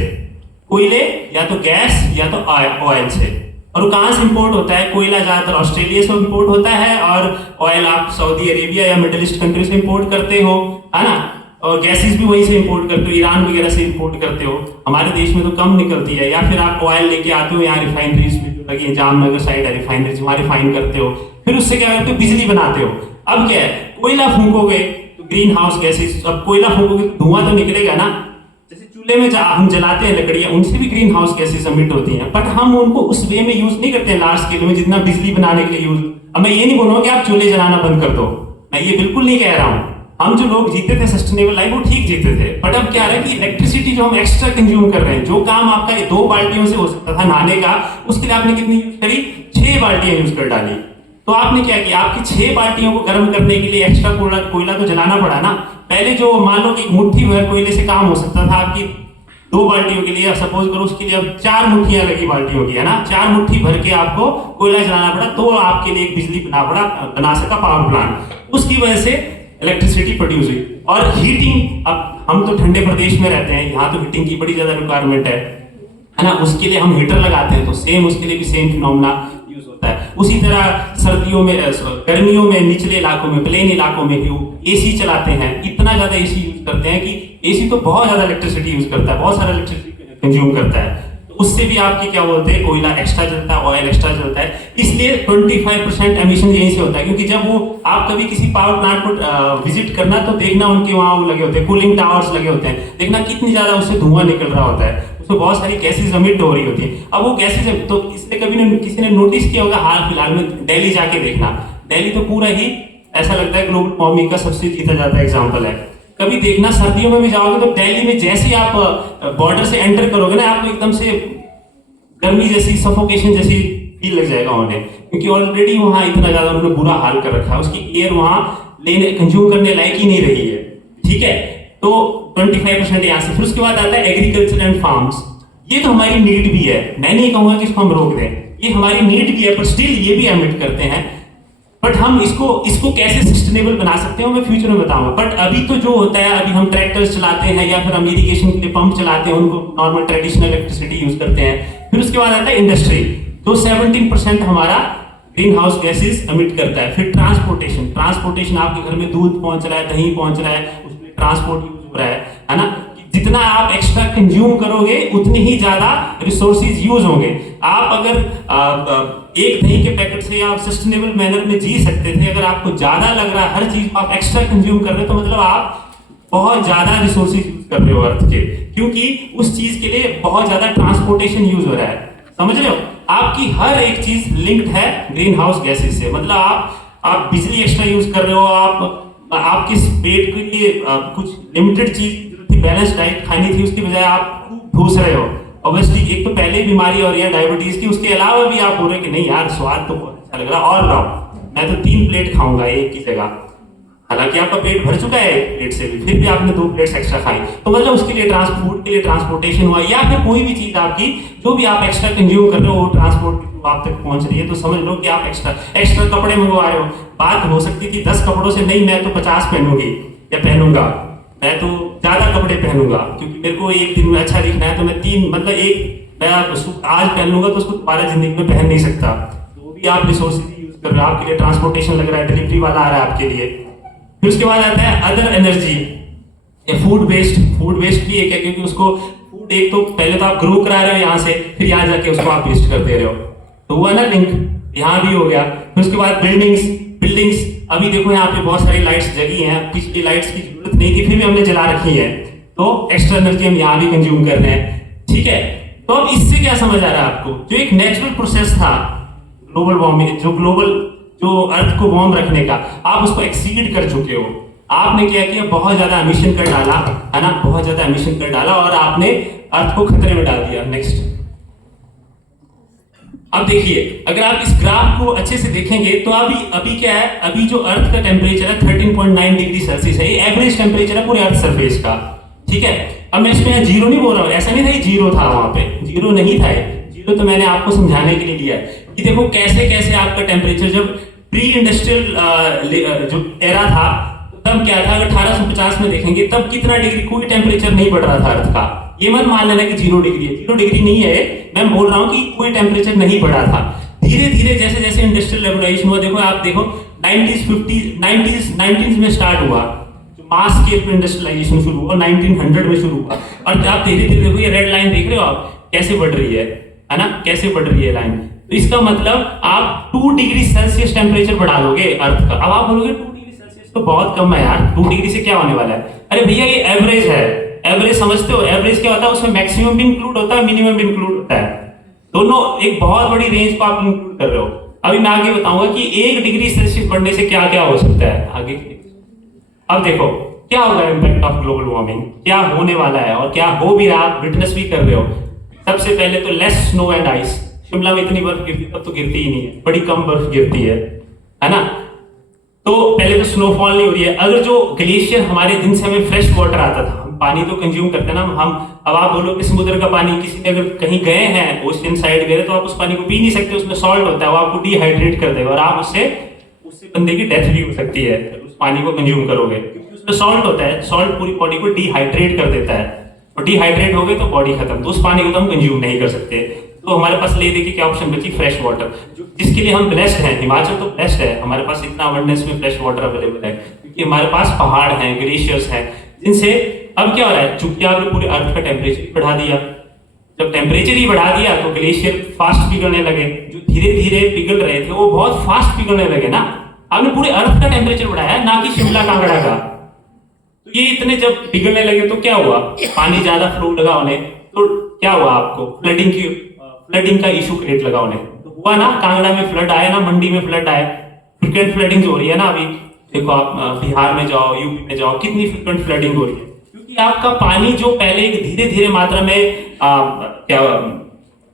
कोयले या तो गैस या तो ऑयल से। और वो कहाँ से इंपोर्ट होता है, कोयला ज्यादातर ऑस्ट्रेलिया से इंपोर्ट होता है, और ऑयल आप सऊदी अरेबिया या मिडिल ईस्ट कंट्री से इंपोर्ट करते हो, है ना, और गैसेस भी वहीं से इंपोर्ट करते हो, ईरान वगैरह से इंपोर्ट करते हो। हमारे देश में तो कम निकलती है, या फिर आप ऑयल लेके आते हो, यहाँ रिफाइनरीज में जो लगी है, जामनगर साइड है रिफाइनरीज, वहाँ रिफाइन करते हो, फिर उससे क्या करते हो, बिजली बनाते हो। अब क्या है, कोयला फूकोगे तो ग्रीन हाउस गैसेस, अब कोयला फूकोगे तो धुआं तो निकलेगा ना, जैसे चूल्हे में हम जलाते हैं लकड़ियां, उनसे भी ग्रीन हाउस गैसेस एमिट होती हैं, बट हम उनको उस वे में यूज नहीं करते हैं लार्ज स्केल में, जितना बिजली बनाने के लिए यूज। अब मैं ये नहीं बोलूंगा कि आप चूल्हे जलाना बंद कर दो, मैं ये बिल्कुल नहीं कह रहा हूं। हम जो लोग जीते थे सस्टेनेबल लाइफ वो ठीक जीते थे, बट अब क्या है कि इलेक्ट्रिसिटी जो हम एक्स्ट्रा कंज्यूम कर रहे हैं, जो काम आपका 2 बाल्टियों से हो सकता था नहाने का, उसके लिए आपने कितनी यूज करी, 6 बाल्टियां यूज कर डाली। तो आपने क्या किया, आपकी 6 बाल्टियों को गर्म करने के लिए एक्स्ट्रा कोयला तो जलाना पड़ा ना। पहले जो मान लो कि मुट्ठी भर कोयले से काम हो सकता था आपकी 2 बाल्टियों के लिए, सपोज करो उसके लिए अब 4 मुट्ठियां लगी बाल्टियों की, है ना, 4 मुट्ठी भर के आपको कोयला जलाना पड़ा, तो आपके लिए एक बिजली बना सका पावर प्लांट, उसकी वजह से इलेक्ट्रिसिटी प्रोड्यूस हुई। और हीटिंग, अब हम तो ठंडे प्रदेश में रहते हैं, यहाँ तो हीटिंग की बड़ी ज्यादा रिक्वायरमेंट है ना, उसके लिए हम हीटर लगाते हैं, तो सेम उसके लिए भी सेम फिनोमेना यूज होता है। उसी तरह सर्दियों में, गर्मियों में निचले इलाकों में, प्लेन इलाकों में भी एसी चलाते हैं, इतना ज्यादा एसी यूज करते हैं कि एसी तो बहुत ज्यादा इलेक्ट्रिसिटी यूज करता है, बहुत सारा इलेक्ट्रिसिटी कंज्यूम करता है, तो उससे भी आपकी क्या बोलते हैं, कोयला एक्स्ट्रा जलता है, ऑयल एक्स्ट्रा जलता है। इसलिए 25% एमिशन यहीं से होता है, क्योंकि जब वो आप कभी किसी पावर प्लांट को विजिट करना तो देखना उनके वहां वो लगे होते हैं, कूलिंग टावर्स लगे होते हैं, देखना कितनी ज्यादा उससे धुआं निकल रहा होता है, उसमें बहुत सारी गैसेज एमिट हो रही होती है। अब वो गैसेज, तो इसलिए कभी किसी ने नोटिस किया होगा, हाल फिलहाल में दिल्ली जाके देखना, दिल्ली तो पूरा ही ऐसा लगता है ग्लोबल वार्मिंग का सबसे जीता जाता एग्जाम्पल है। कभी देखना सर्दियों में भी जाओगे तो दिल्ली में जैसे ही आप बॉर्डर से एंटर करोगे ना, आपको एकदम से गर्मी जैसी, सफोकेशन जैसी फील लग जाएगा उन्हें, क्योंकि ऑलरेडी वहां इतना ज्यादा उन्होंने बुरा हाल कर रखा है, उसकी एयर वहां लेने कंज्यूम करने लायक ही नहीं रही है, ठीक है। तो 25% यहाँ से, फिर उसके बाद आता है एग्रीकल्चर एंड फार्म्स। ये तो हमारी नीड भी है, मैं नहीं कहूंगा कि इसको हम रोक दें, ये हमारी नीड भी है, पर स्टिल ये भी एमिट करते हैं, बट हम इसको कैसे सस्टेनेबल बना सकते हैं मैं फ्यूचर में बताऊंगा। बट अभी तो जो होता है, अभी हम ट्रैक्टर्स चलाते हैं या फिर हम इरिगेशन के लिए पंप चलाते हैं, उनको नॉर्मल ट्रेडिशनल इलेक्ट्रिसिटी यूज करते हैं। फिर उसके बाद आता है इंडस्ट्री, जो 17% हमारा ग्रीन हाउस गैसेस एमिट करता है। फिर ट्रांसपोर्टेशन आपके घर में दूध पहुंच रहा है, दही पहुंच रहा है, उसमें ट्रांसपोर्ट यूज हो रहा है ना, जितना आप एक्स्ट्रा कंज्यूम करोगे उतनी ही ज्यादा रिसोर्सेज यूज होंगे। आप अगर एक दही के पैकेट से आप सस्टेनेबल मैनर में जी सकते थे, अगर आपको ज्यादा लग रहा है, हर चीज आप एक्स्ट्रा कंज्यूम कर रहे हो, तो मतलब आप बहुत ज्यादा रिसोर्सेज यूज कर रहे हो अर्थ के, क्योंकि उस चीज के लिए बहुत ज्यादा ट्रांसपोर्टेशन यूज हो रहा है, समझ रहे हो। आपकी हर एक चीज लिंक्ड है ग्रीन हाउस गैसेस से, मतलब आप बिजली एक्स्ट्रा यूज कर रहे हो, आपके पेट के लिए कुछ लिमिटेड चीज, बैलेंस डाइट खानी थी, उसकी बजाय आप खूब ठूस रहे हो। ऑब्वियसली एक तो पहले बीमारी और ये डायबिटीज की, उसके अलावा भी आप बोल रहे हो कि नहीं यार स्वाद तो बहुत अच्छा लग रहा है, और लाओ मैं तो 3 प्लेट खाऊंगा एक की जगह, हालांकि आपका पेट भर चुका है 1 प्लेट से भी, फिर भी आपने 2 प्लेट्स एक्स्ट्रा खाई, तो मतलब उसके लिए फूड के लिए ट्रांसपोर्टेशन हुआ, या फिर कोई भी चीज आपकी जो भी आप एक्स्ट्रा कंज्यूम कर रहे हो वो ट्रांसपोर्ट आप तक पहुंच रही है, तो समझ लो कि आप एक्स्ट्रा कपड़े मंगवा रहे हो। बात हो सकती थी 10 कपड़ों से, नहीं मैं तो 50 पहनूंगी या पहनूंगा, मैं तो ज्यादा कपड़े पहनूंगा क्योंकि मेरे को एक दिन में अच्छा दिखना है, तो मैं 3 मतलब एक मैं आज पहन लूंगा तो उसको दोबारा जिंदगी में पहन नहीं सकता, तो भी आप रिसोर्सेज यूज कर रहे हो, आपके लिए ट्रांसपोर्टेशन लग रहा है, डिलीवरी वाला आ रहा है आपके लिए। फिर उसके बाद आता है अदर एनर्जी, फूड वेस्ट भी एक है, क्योंकि उसको फूड एक तो पहले तो आप ग्रो करा रहे हो यहाँ से, फिर यहाँ जाके उसको आप वेस्ट कर दे रहे हो, तो हुआ ना लिंक, यहाँ भी हो गया। फिर उसके बाद बिल्डिंग्स, अभी देखो यहाँ पे बहुत सारी लाइट्स जगी हैं, पिछली लाइट्स की जरूरत नहीं थी फिर भी हमने जला रखी है, तो एक्स्ट्रा एनर्जी हम यहाँ भी कंज्यूम कर रहे हैं, ठीक है। तो अब इससे क्या समझ आ रहा है आपको, जो एक नेचुरल प्रोसेस था ग्लोबल वार्मिंग, जो अर्थ को वार्म रखने का, आप उसको एक्सीड कर चुके हो, आपने क्या किया, बहुत ज्यादा एमिशन कर डाला, है ना, बहुत ज्यादा एमिशन कर डाला और आपने अर्थ को खतरे में डाल दिया। नेक्स्ट, अब देखिए, अगर आप इस ग्राफ को अच्छे से देखेंगे तो अभी क्या है, अभी जो अर्थ का टेम्परेचर है 13.9 डिग्री सेल्सियस है, ये एवरेज टेम्परेचर है पूरे अर्थ सरफेस का, ठीक है। अब मैं इसमें जीरो नहीं बोल रहा हूँ, ऐसा नहीं था जीरो था, वहां पे जीरो नहीं था, जीरो तो मैंने आपको समझाने के लिए लिया है कि देखो कैसे कैसे आपका टेम्परेचर, जब प्री इंडस्ट्रियल जो एरा था तब क्या था, अगर 1850 में देखेंगे तब कितना डिग्री, कोई टेम्परेचर नहीं बढ़ रहा था अर्थ का। ये मत मान लेना कि 0 डिग्री है, 0 डिग्री नहीं है, मैं बोल रहा हूं कि कोई टेम्परेचर नहीं बढ़ा था। धीरे धीरे जैसे जैसे इंडस्ट्रियल रेवोल्यूशन हुआ, देखो आप देखो 1990s में स्टार्ट हुआ, मास स्केल पे इंडस्ट्रियलाइजेशन शुरू हुआ 1900 में शुरू हुआ, और आप धीरे धीरे देखो ये रेड लाइन देख रहे हो आप कैसे बढ़ रही है ना, कैसे बढ़ रही है लाइन। तो इसका मतलब आप 2 डिग्री सेल्सियस टेम्परेचर बढ़ा लोगे अर्थ का। अब आप बोलोगे 2 डिग्री सेल्सियस तो बहुत कम है यार, 2 डिग्री से क्या होने वाला है? अरे भैया ये एवरेज है, एवरेज समझते हो? एवरेज क्या होता है, उसमें मैक्सिमम भी इंक्लूड होता है, मिनिमम भी इंक्लूड होता है, दोनों एक बहुत बड़ी रेंज को आप इंक्लूड कर रहे हो। अभी मैं आगे बताऊंगा कि 1 डिग्री सेल्सियस बढ़ने से क्या क्या हो सकता है आगे। अब देखो क्या होगा इम्पैक्ट ऑफ ग्लोबल वार्मिंग, क्या होने वाला है और क्या हो भी रहा, आप विटनेस भी कर रहे हो। सबसे पहले तो less snow and ice, Shimla में इतनी बर्फ गिरती, अब तो गिरती ही नहीं है, बड़ी कम बर्फ गिरती है ना। तो पहले तो स्नोफॉल नहीं हो रही है। अगर जो ग्लेशियर हमारे दिन से हमें फ्रेश वाटर आता था, हम पानी तो कंज्यूम करते ना हम, अब आप बोलो कि समुद्र का पानी, किसी ने अगर कहीं गए हैं ओशियन साइड गए तो आप उस पानी को पी नहीं सकते, उसमें सॉल्ट होता है, वो आपको डिहाइड्रेट कर देगा और आप उससे बंदे की डेथ भी हो सकती है उस पानी को कंज्यूम करोगे, क्योंकि उसमें सॉल्ट होता है, सॉल्ट पूरी बॉडी को डिहाइड्रेट कर देता है और डिहाइड्रेट हो गए तो बॉडी खत्म, तो उस पानी को तो हम कंज्यूम नहीं कर सकते। तो हमारे पास ले देखिए क्या ऑप्शन बची, फ्रेश वाटर, जिसके लिए हम ब्लेस्ड हैं। हिमाचल तो ब्लेस्ड है, हमारे पास इतना अबंडेंस में फ्रेश वाटर अवेलेबल है क्योंकि हमारे पास पहाड़ हैं, ग्लेशियर्स हैं, जिनसे अब क्या हो रहा है, चूंकि आपने पूरे अर्थ का टेम्परेचर बढ़ा दिया, जब टेम्परेचर ही बढ़ा दिया तो ग्लेशियर फास्ट पिघलने लगे, जो धीरे धीरे पिघल रहे थे वो बहुत फास्ट पिघलने लगे ना। आपने पूरे अर्थ का टेम्परेचर बढ़ाया, ना कि शिमला कांगड़ा का। तो ये इतने जब पिघलने लगे तो क्या हुआ, पानी ज्यादा फ्लो लगा होने, तो क्या हुआ आपको, फ्लडिंग का इशू क्रिएट लगा होने, तो हुआ ना, कांगड़ा में फ्लड आया ना, मंडी में फ्लड आए, फ्रिक्वेंट फ्लडिंग हो रही है ना। अभी देखो आप बिहार में जाओ, यूपी में जाओ, कितनी फ्रिक्वेंट फ्लडिंग हो रही है, क्योंकि आपका पानी जो पहले धीरे धीरे मात्रा में क्या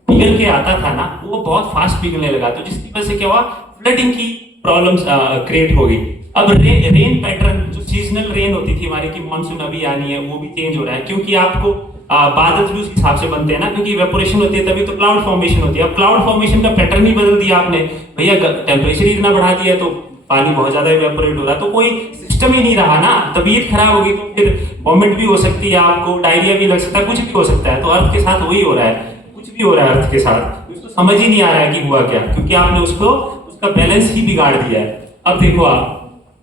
पिघल के आता था ना, वो बहुत फास्ट पिघलने लगा, तो जिसकी वजह से क्या हुआ, फ्लडिंग की प्रॉब्लम्स क्रिएट हो गई। अब रेन पैटर्न, जो सीजनल रेन होती थी हमारी कि मानसून अभी आनी है, वो भी चेंज हो रहा है, क्योंकि आपको बादल भी उस हिसाब से बनते हैं ना, क्योंकि इवेपोरेशन होती है तभी तो क्लाउड फॉर्मेशन होती है। अब क्लाउड फॉर्मेशन का पैटर्न ही बदल दिया आपने, भैया टेम्परेचर इतना बढ़ा दिया तो पानी बहुत ज्यादा इवेपोरेट हो रहा है, तो कोई सिस्टम ही नहीं रहा ना, तबीयत खराब होगी तो फिर वॉमिट भी हो सकती है, आपको डायरिया भी लग सकता है, कुछ भी हो सकता है। तो अर्थ के साथ वही हो रहा है, कुछ भी हो रहा है अर्थ के साथ, उसको समझ ही नहीं आ रहा है कि हुआ क्या, क्योंकि आपने उसको उसका बैलेंस ही बिगाड़ दिया है। अब देखो आप,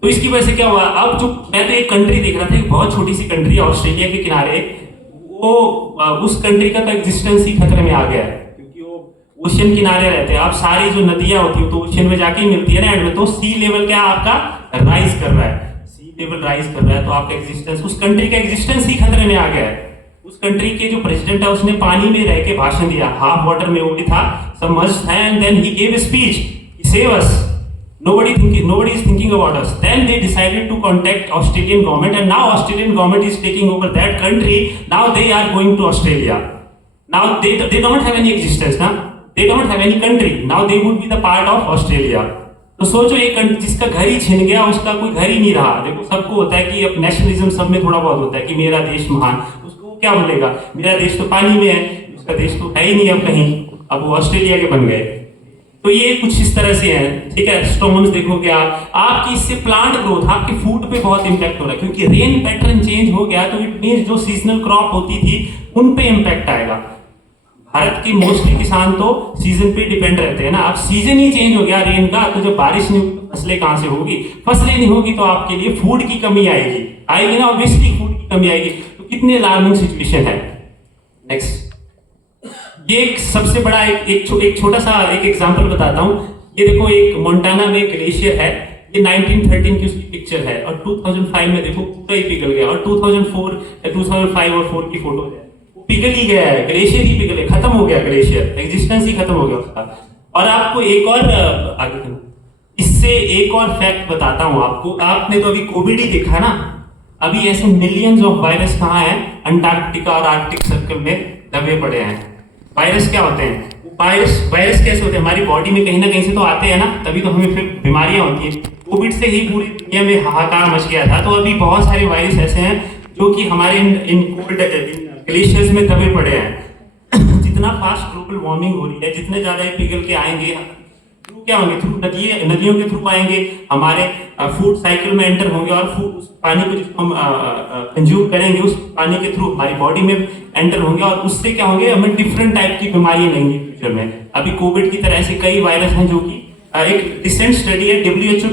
तो इसकी वजह से क्या हुआ, अब जो मैं तो एक कंट्री देख रहा था, एक बहुत छोटी सी कंट्री है ऑस्ट्रेलिया के किनारे, वो उस कंट्री का तो एग्जिस्टेंस ही खतरे में आ गया है, क्योंकि वो ओशियन किनारे रहते हैं। अब सारी जो नदियां होती है तो ओशियन में जाके मिलती है ना एंड में, तो सी लेवल क्या आपका राइज कर रहा है, सी लेवल राइज कर रहा है, तो आपका एग्जिस्टेंस, उस कंट्री का एग्जिस्टेंस ही खतरे में आ गया है। उस कंट्री के जो प्रेसिडेंट है उसने पानी में रह के भाषण दिया, हाफ वाटर में वो भी था, सबमर्ज्ड है, and then he gave a speech, save us, nobody is thinking about us. Then they decided to contact Australian government, and now Australian government is taking over that country. Now they are going to Australia. Now they don't have any existence ना, they don't have any country. Now they would be the part of Australia. तो सोचो एक जिसका घर ही छिन गया, उसका कोई घर ही नहीं रहा। देखो सबको होता है कि अब नेशनलिज्म सब में थोड़ा बहुत होता है कि मेरा देश महान, उसको क्या बोलेगा, मेरा देश तो पानी में है, उसका देश तो है ही नहीं अब कहीं, अब वो ऑस्ट्रेलिया के बन गए। तो ये कुछ इस तरह से है, ठीक है। स्टोन्स देखोगे आप, आपकी इससे प्लांट ग्रोथ, आपके फूड पे बहुत इंपैक्ट हो रहा है, क्योंकि रेन पैटर्न चेंज हो गया तो इट मींस जो सीजनल क्रॉप होती थी उन पे इंपैक्ट आएगा। भारत के मोस्टली किसान तो सीजन पे डिपेंड रहते हैं ना, अब सीजन ही चेंज हो गया रेन का, तो जब बारिश नहीं होगी तो फसलें कहां से होगी, फसलें नहीं होगी तो आपके लिए फूड की कमी आएगी ना, ऑब्वियसली फूड की कमी आएगी। तो कितनी अलार्मिंग सिचुएशन है। नेक्स्ट, ये एक सबसे बड़ा एक छोटा सा एक एग्जांपल बताता हूँ। ये देखो एक मोंटाना में ग्लेशियर है, ये 1913 की उसकी पिक्चर है, और 2005 में देखो पूरा ही पिघल गया, और 2004 या 2005 और 4 की फोटो है, वो पिघल ही गया है, ग्लेशियर ही पिघले, खत्म हो गया ग्लेशियर, एग्जिस्टेंस ही खत्म हो गया उसका। और आपको एक और आगे इससे इससे एक और फैक्ट बताता हूं आपको। आपने तो अभी कोविड ही देखा ना, अभी ऐसे मिलियंस ऑफ वायरस कहाँ हैं? अंटार्कटिका और आर्कटिक सर्कल में दबे पड़े हैं। वायरस क्या होते हैं? वायरस कैसे होते हैं? हमारी बॉडी में कहीं ना कहीं से तो आते हैं ना, तभी तो हमें फिर बीमारियां होती हैं। कोविड से ही पूरी दुनिया में हाहाकार मच गया था। तो अभी बहुत सारे वायरस ऐसे हैं जो कि हमारे इन कोल्ड ग्लेशियर्स में दबे पड़े हैं। जितना फास्ट ग्लोबल वार्मिंग हो रही है, जितने ज्यादा ये पिघल के आएंगे, थ्रू क्या होंगे? थ्रू नदियों के थ्रू आएंगे, हमारे फूड साइकिल में एंटर होंगे और फूड उस पानी को जिसको हम कंज्यूम करेंगे उस पानी के थ्रू हमारी बॉडी में एंटर होंगे और उससे क्या होंगे? हमें डिफरेंट टाइप की बीमारियां लेंगी फ्यूचर में। अभी कोविड की तरह ऐसे कई वायरस हैं जो कि एक रिसेंट स्टडी है, डब्ल्यूएचओ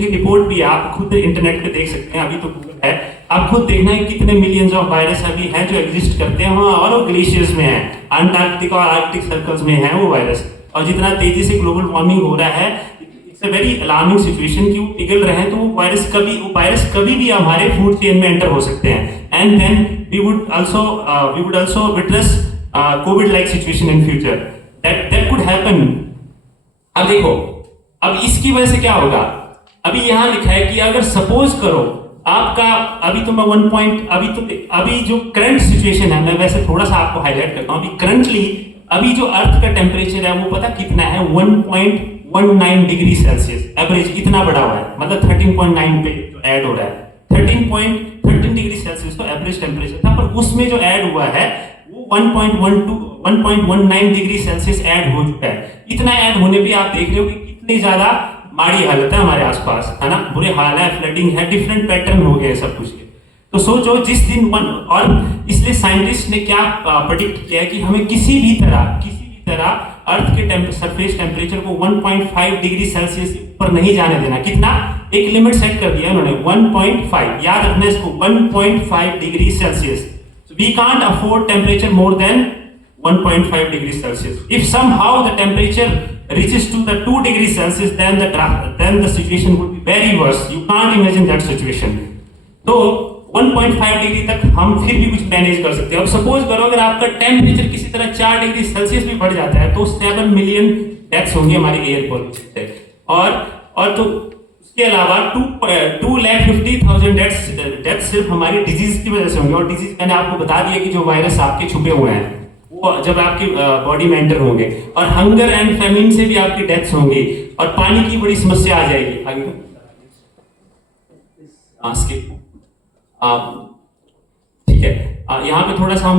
की रिपोर्ट भी है, आप खुद इंटरनेट पे देख सकते हैं, अभी तो गूगल है, आप खुद देखना है कितने मिलियंस ऑफ वायरस अभी हैं जो एग्जिस्ट करते हैं वहाँ, और वो ग्लेशियर्स में है, अंटार्कटिका और आर्कटिक सर्कल्स में है वो वायरस। और जितना तेजी से ग्लोबल वार्मिंग हो रहा है, it's a very alarming situation कि वो पिघल रहे हैं, तो वो वायरस कभी भी हमारे फूड चेन में एंटर हो सकते हैं। And then we would also witness Covid like situation in future, that could happen. अब देखो, अब इसकी वजह से क्या होगा? अभी यहां लिखा है कि अगर सपोज करो आपका, अभी तो मैं अभी जो करंट सिचुएशन है, मैं वैसे थोड़ा सा आपको हाईलाइट करता हूं। अभी करंटली अभी जो अर्थ का टेम्परेचर है वो पता कितना है? 1.19 डिग्री सेल्सियस एवरेज, इतना बढ़ा हुआ है, मतलब 13.9 पे जो ऐड हो रहा है, 13 डिग्री सेल्सियस तो एवरेज टेम्परेचर था, पर उसमें जो ऐड हुआ है वो 1.19 डिग्री सेल्सियस ऐड हो चुका है। इतना ऐड होने पे आप देख रहे हो कि कितनी ज्यादा माड़ी हालत है हमारे आसपास, है ना? बुरे हाल है, फ्लडिंग है, डिफरेंट पैटर्न हो गए सब कुछ के। तो सोचो जिस दिन और इसलिए साइंटिस्ट ने क्या प्रेडिक्ट किया है कि हमें किसी भी तरह अर्थ के सरफेस टेम्परेचर को 1.5 डिग्री सेल्सियस से ऊपर नहीं जाने देना। कितना? एक लिमिट सेट कर दिया उन्होंने, 1.5, याद रखना इसको, 1.5 degree Celsius. We can't afford temperature more than 1.5 degrees Celsius. If somehow the temperature reaches to the 2 degrees Celsius, then the situation would be very worse. You can't imagine that situation. तो 1.5 degree तक हम फिर भी कुछ manage कर सकते हैं। अब सपोज करो अगर आपका टेम्परेचर किसी तरह 4 डिग्री सेल्सियस भी बढ़ जाता है तो 7 मिलियन डेथ्स होंगी हमारी एयर पॉल्यूशन से, और तो इसके अलावा 2,50,000 डेथ्स सिर्फ हमारी डिजीज की वजह से होंगे। और डिजीज मैंने आपको बता दिया कि जो वायरस आपके छुपे हुए हैं वो जब आपकी बॉडी में एंटर होंगे, और हंगर एंड फेमिन से भी आपकी डेथ्स होंगी, और पानी की बड़ी समस्या आ जाएगी। आगे ठीक है, यहाँ पे थोड़ा सा हम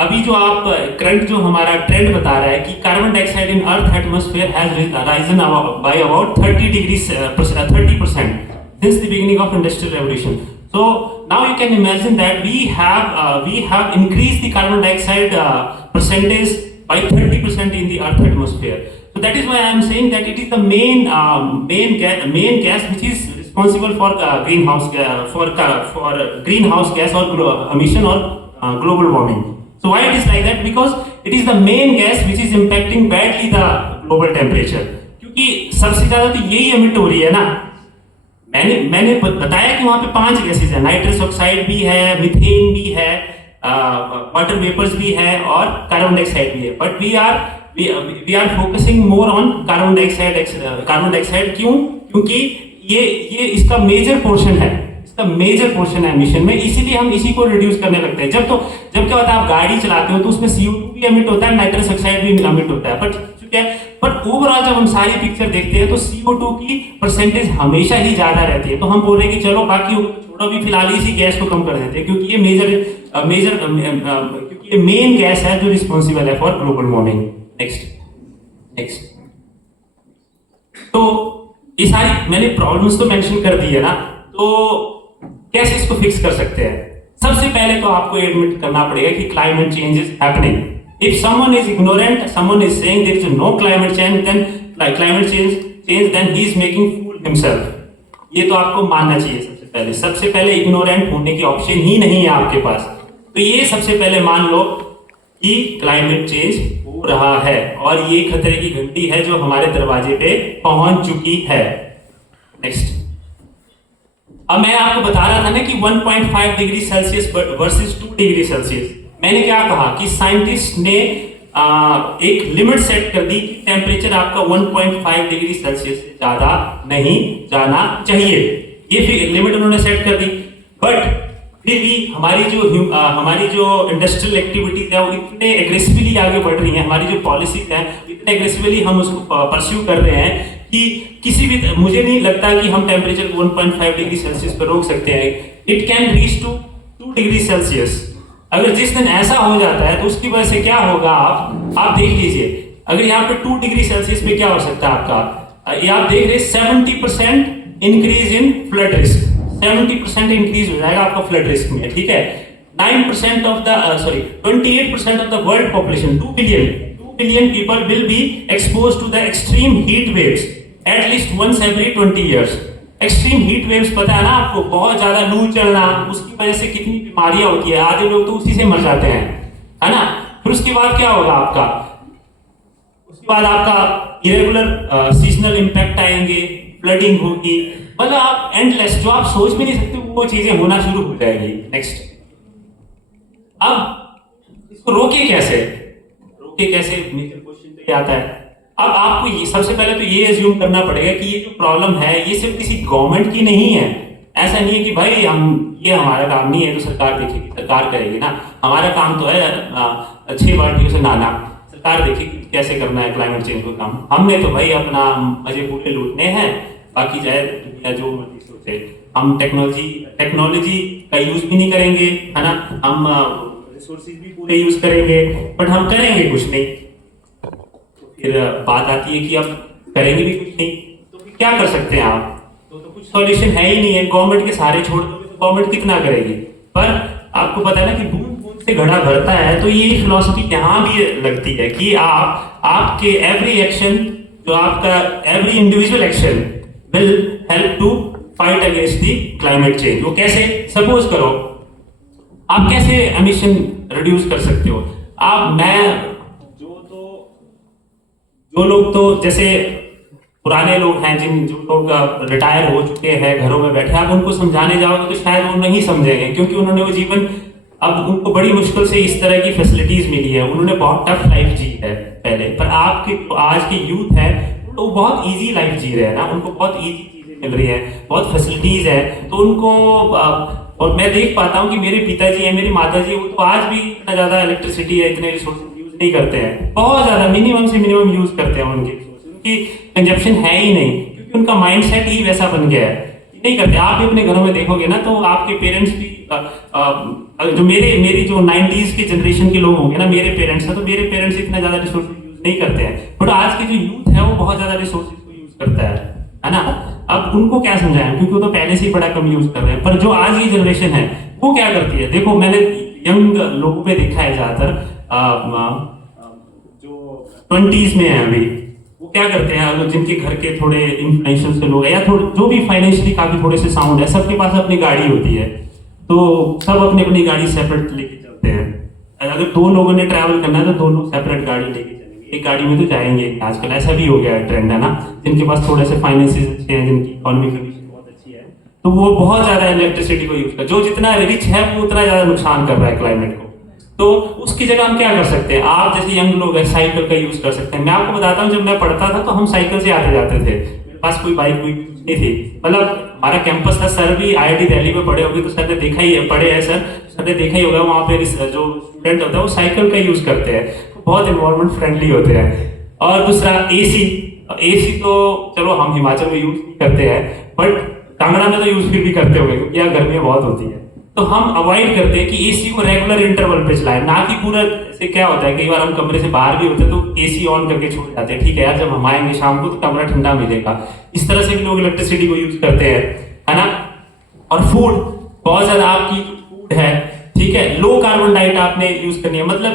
अभी जो आप करंट जो हमारा ट्रेंड बता रहा है कि carbon dioxide in earth atmosphere has risen by about 30% since the beginning of industrial revolution. So now you can imagine that we have increased the carbon dioxide percentage by 30% in the earth atmosphere. So that is why I am saying that it is the main gas which is responsible for greenhouse gas or emission or global warming. So why it is like that? Because it is the main gas which is impacting badly the global temperature. क्योंकि सबसे ज्यादा तो यही emit हो रही है ना। मैंने बताया कि वहां पे 5 गैसेस है, नाइट्रस ऑक्साइड भी है, मीथेन भी है, वाटर वेपर्स भी है और कार्बन डाइऑक्साइड भी है। But we are focusing more on carbon dioxide. क्यों? क्योंकि ये इसका मेजर पोर्शन है एमिशन में, इसीलिए हम इसी को रिड्यूस करने लगते हैं। जब क्या होता है, आप गाड़ी चलाते हो तो उसमें CO2 भी एमिट होता है, नाइट्रस ऑक्साइड भी एमिट होता है, पर ओवरऑल जब हम सारी पिक्चर देखते हैं तो CO2 की परसेंटेज हमेशा ही ज्यादा रहती है। तो हम बोल रहे हैं कि चलो बाकी छोड़ो, भी फिलहाल इसी गैस को कम कर देते हैं, क्योंकि ये मेन गैस है जो रिस्पॉन्सिबल है फॉर ग्लोबल वार्मिंग। नेक्स्ट तो ये सारी मैंने प्रॉब्लम्स तो मेंशन कर दी है ना, तो कैसे इसको फिक्स कर सकते हैं? सबसे पहले तो आपको एडमिट करना पड़ेगा कि climate change is happening. If someone is ignorant, someone is saying there is no climate change, then he is making fool himself. ये तो आपको मानना चाहिए सबसे पहले इग्नोरेंट होने की ऑप्शन ही नहीं है आपके पास। तो ये सबसे पहले मान लो कि क्लाइमेट चेंज हो रहा है और ये खतरे की घंटी है जो हमारे दरवाजे पे पहुंच चुकी है। नेक्स्ट, अब मैं आपको बता रहा था ना कि 1.5 degree Celsius versus 2 degree Celsius. मैंने क्या कहा कि साइंटिस्ट ने एक लिमिट सेट कर दी कि टेम्परेचर आपका 1.5 डिग्री सेल्सियस से ज्यादा नहीं जाना चाहिए। ये फिर लिमिट उन्होंने सेट कर दी। बट फिर भी हमारी जो इंडस्ट्रियल एक्टिविटीज है वो इतने एग्रेसिवली आगे बढ़ रही हैं, हमारी जो पॉलिसीज हैं इतने एग्रेसिवली हम उसको परस्यू कर रहे हैं कि किसी भी मुझे नहीं लगता कि हम टेम्परेचर को 1.5 डिग्री सेल्सियस पर रोक सकते हैं। It can reach to 2 degree Celsius. अगर जिस दिन ऐसा हो जाता है तो उसकी वजह से क्या होगा आप देख लीजिए। अगर यहाँ पे 2 डिग्री सेल्सियस पे क्या हो सकता है आपका, ये आप देख रहे 70% increase in flood risk, 70% increase हो जाएगा आपका फ्लड रिस्क में, ठीक है। 9% of the 28% of the world population 2 billion people will be expose to the extreme heat waves at least once every 20 years। Extreme heat waves पता है ना आपको, बहुत ज्यादा लू चलना, उसकी वजह से कितनी बीमारियां होती है, आधे लोग तो उसी से मर जाते हैं, है ना। फिर उसके बाद क्या होगा आपका, उसके बाद आपका इरेगुलर सीजनल इंपैक्ट आएंगे, फ्लडिंग होगी, मतलब आप एंडलेस जो आप सोच भी नहीं सकते वो चीजें होना शुरू हो जाएगी। नेक्स्ट, अब इसको रोके कैसे मेजर क्वेश्चन तो ये आता है। अब आपको ये सबसे पहले तो ये एज्यूम करना पड़ेगा कि ये जो प्रॉब्लम है ये सिर्फ किसी गवर्नमेंट की नहीं है। ऐसा नहीं है कि भाई ये हमारा काम नहीं है तो सरकार देखेगी, सरकार करेगी ना, हमारा काम तो है 6 बाल्टियों से नहाना, सरकार देखेगी कैसे करना है क्लाइमेट चेंज को काम। हमने तो भाई अपना मजे पूरे लूटने हैं, बाकी चाहे दुनिया जो मर्जी सोचे। हम टेक्नोलॉजी का यूज भी नहीं करेंगे, है ना, हम रिसोर्सेज भी पूरे यूज करेंगे, बट हम करेंगे कुछ नहीं। फिर बात आती है कि अब करेंगे भी कुछ नहीं तो फिर क्या कर सकते हैं आप, तो कुछ सॉल्यूशन है ही नहीं है। गवर्नमेंट के सहारे छोड़ दोगे तो गवर्नमेंट कितना करेगी। पर आपको पता है ना कि बूंद बूंद से घड़ा भरता है, तो ये फिलॉसफी यहाँ भी लगती है कि आपके एवरी एक्शन, जो आपका every individual action will help to fight against the climate change. वो कैसे, सपोज करो आप कैसे एमिशन रिड्यूस कर सकते हो। जो लोग तो जैसे पुराने लोग हैं, जो लोग रिटायर हो चुके हैं, घरों में बैठे, आप उनको समझाने जाओगे तो शायद वो नहीं समझेंगे, क्योंकि उन्होंने वो जीवन, अब उनको बड़ी मुश्किल से इस तरह की फैसिलिटीज मिली है, उन्होंने बहुत टफ लाइफ जी है पहले। पर आपके आज के यूथ है तो बहुत इजी लाइफ जी रहे हैं ना, उनको बहुत इजी चीजें मिल रही है, बहुत फैसिलिटीज है, तो उनको और मैं देख पाता हूँ कि मेरे पिताजी है, मेरी माता जी, वो तो आज भी इतना ज्यादा इलेक्ट्रिसिटी है, इतने रिसोर्सेज नहीं करते हैं, बहुत ज्यादा मिनिमम से मिनिमम यूज करते हैं उनकी कंजप्शन है ही नहीं, क्योंकि उनका माइंडसेट ही वैसा बन गया है, नहीं करते। आप भी अपने घरों में देखोगे ना तो आपके पेरेंट्स भी जो मेरी जो 90s के जनरेशन के लोग होंगे ना, मेरे पेरेंट्स हैं, तो मेरे पेरेंट्स इतना ज्यादा रिसोर्सेज यूज नहीं करते हैं, बट आज के जो यूथ है वो बहुत ज्यादा रिसोर्सेज को यूज करता है ना। अब उनको क्या समझाएं, क्योंकि वो तो पहले से ही बड़ा कम यूज कर रहे हैं। पर जो आज की जनरेशन है वो क्या करती है, देखो मैंने यंग लोगों पे देखा है ज्यादातर, जो 20s में है अभी, वो क्या करते हैं, अगर जिनके घर के थोड़े इन्फ्लुएंशियल से लोग हैं या थोड़े जो भी फाइनेंशियली काफी थोड़े से साउंड है, सबके पास अपनी गाड़ी होती है, तो सब अपनी अपनी गाड़ी सेपरेट लेके चलते हैं। अगर 2 लोगों ने ट्रैवल करना है तो दोनों सेपरेट गाड़ी लेके चलेंगे, एक गाड़ी में तो जाएंगे। आजकल ऐसा भी हो गया है ट्रेंड, है ना, जिनके पास थोड़े से फाइनेंसेस अच्छे हैं, जिनकी इकोनॉमिक कंडीशन बहुत अच्छी है, तो वो बहुत ज्यादा इलेक्ट्रिसिटी को यूज कर, जो जितना रिच है वो उतना ज्यादा नुकसान कर रहा है क्लाइमेट को। तो उसकी जगह हम क्या कर सकते हैं, आप जैसे यंग लोग हैं साइकिल का यूज कर सकते हैं। मैं आपको बताता हूँ, जब मैं पढ़ता था तो हम साइकिल से आते जाते थे, मेरे पास कोई बाइक नहीं थी, मतलब हमारा कैंपस था, सर भी IIT दिल्ली में पढ़े होंगे तो सर ने देखा ही है, पढ़े हैं सर ने देखा ही होगा, वहाँ पे जो स्टूडेंट होता है वो साइकिल का यूज करते हैं, बहुत एनवायरमेंट फ्रेंडली होते हैं। और दूसरा एसी तो चलो हम हिमाचल में यूज नहीं करते हैं, बट कांगड़ा में तो यूज फिर भी करते होंगे क्योंकि यहाँ गर्मियाँ बहुत होती है, तो हम अवॉइड करते हैं कि एसी को रेगुलर इंटरवल पे चलाएं, ना कि पूरा। से क्या होता है, कई बार हम कमरे से बाहर भी होते हैं तो एसी ऑन करके छोड़ जाते हैं, ठीक है यार जब हम आएंगे शाम को तो कमरा ठंडा मिलेगा। इस तरह से भी लोग इलेक्ट्रिसिटी को यूज करते हैं, है ना। और फूड, बहुत ज्यादा आपकी फूड है, ठीक है, लो कार्बन डाइट आपने यूज करनी है, मतलब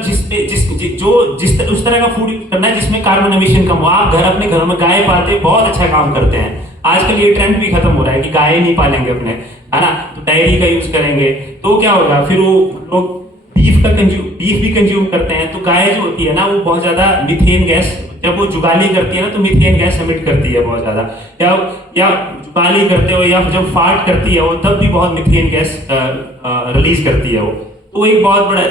उस तरह का फूड यूज करना है जिसमें कार्बन एमिशन कम हो। आप अपने घरों में गाय पालते, बहुत अच्छा काम करते हैं। आजकल ये ट्रेंड भी खत्म हो रहा है कि गाय नहीं पालेंगे अपने, है ना, तो डायरी का यूज करेंगे, तो क्या होगा, फिर वो लोग बीफ भी कंज्यूम करते हैं, तो गाय जो होती है ना वो बहुत ज्यादा मिथेन गैस, जब वो जुगाली करती है ना तो मिथेन गैस एमिट करती है बहुत ज्यादा, या जुगाली करते हो या जब फार्ट करती है वो तब भी बहुत मिथेन गैस रिलीज करती है वो। तो एक बहुत बड़ा,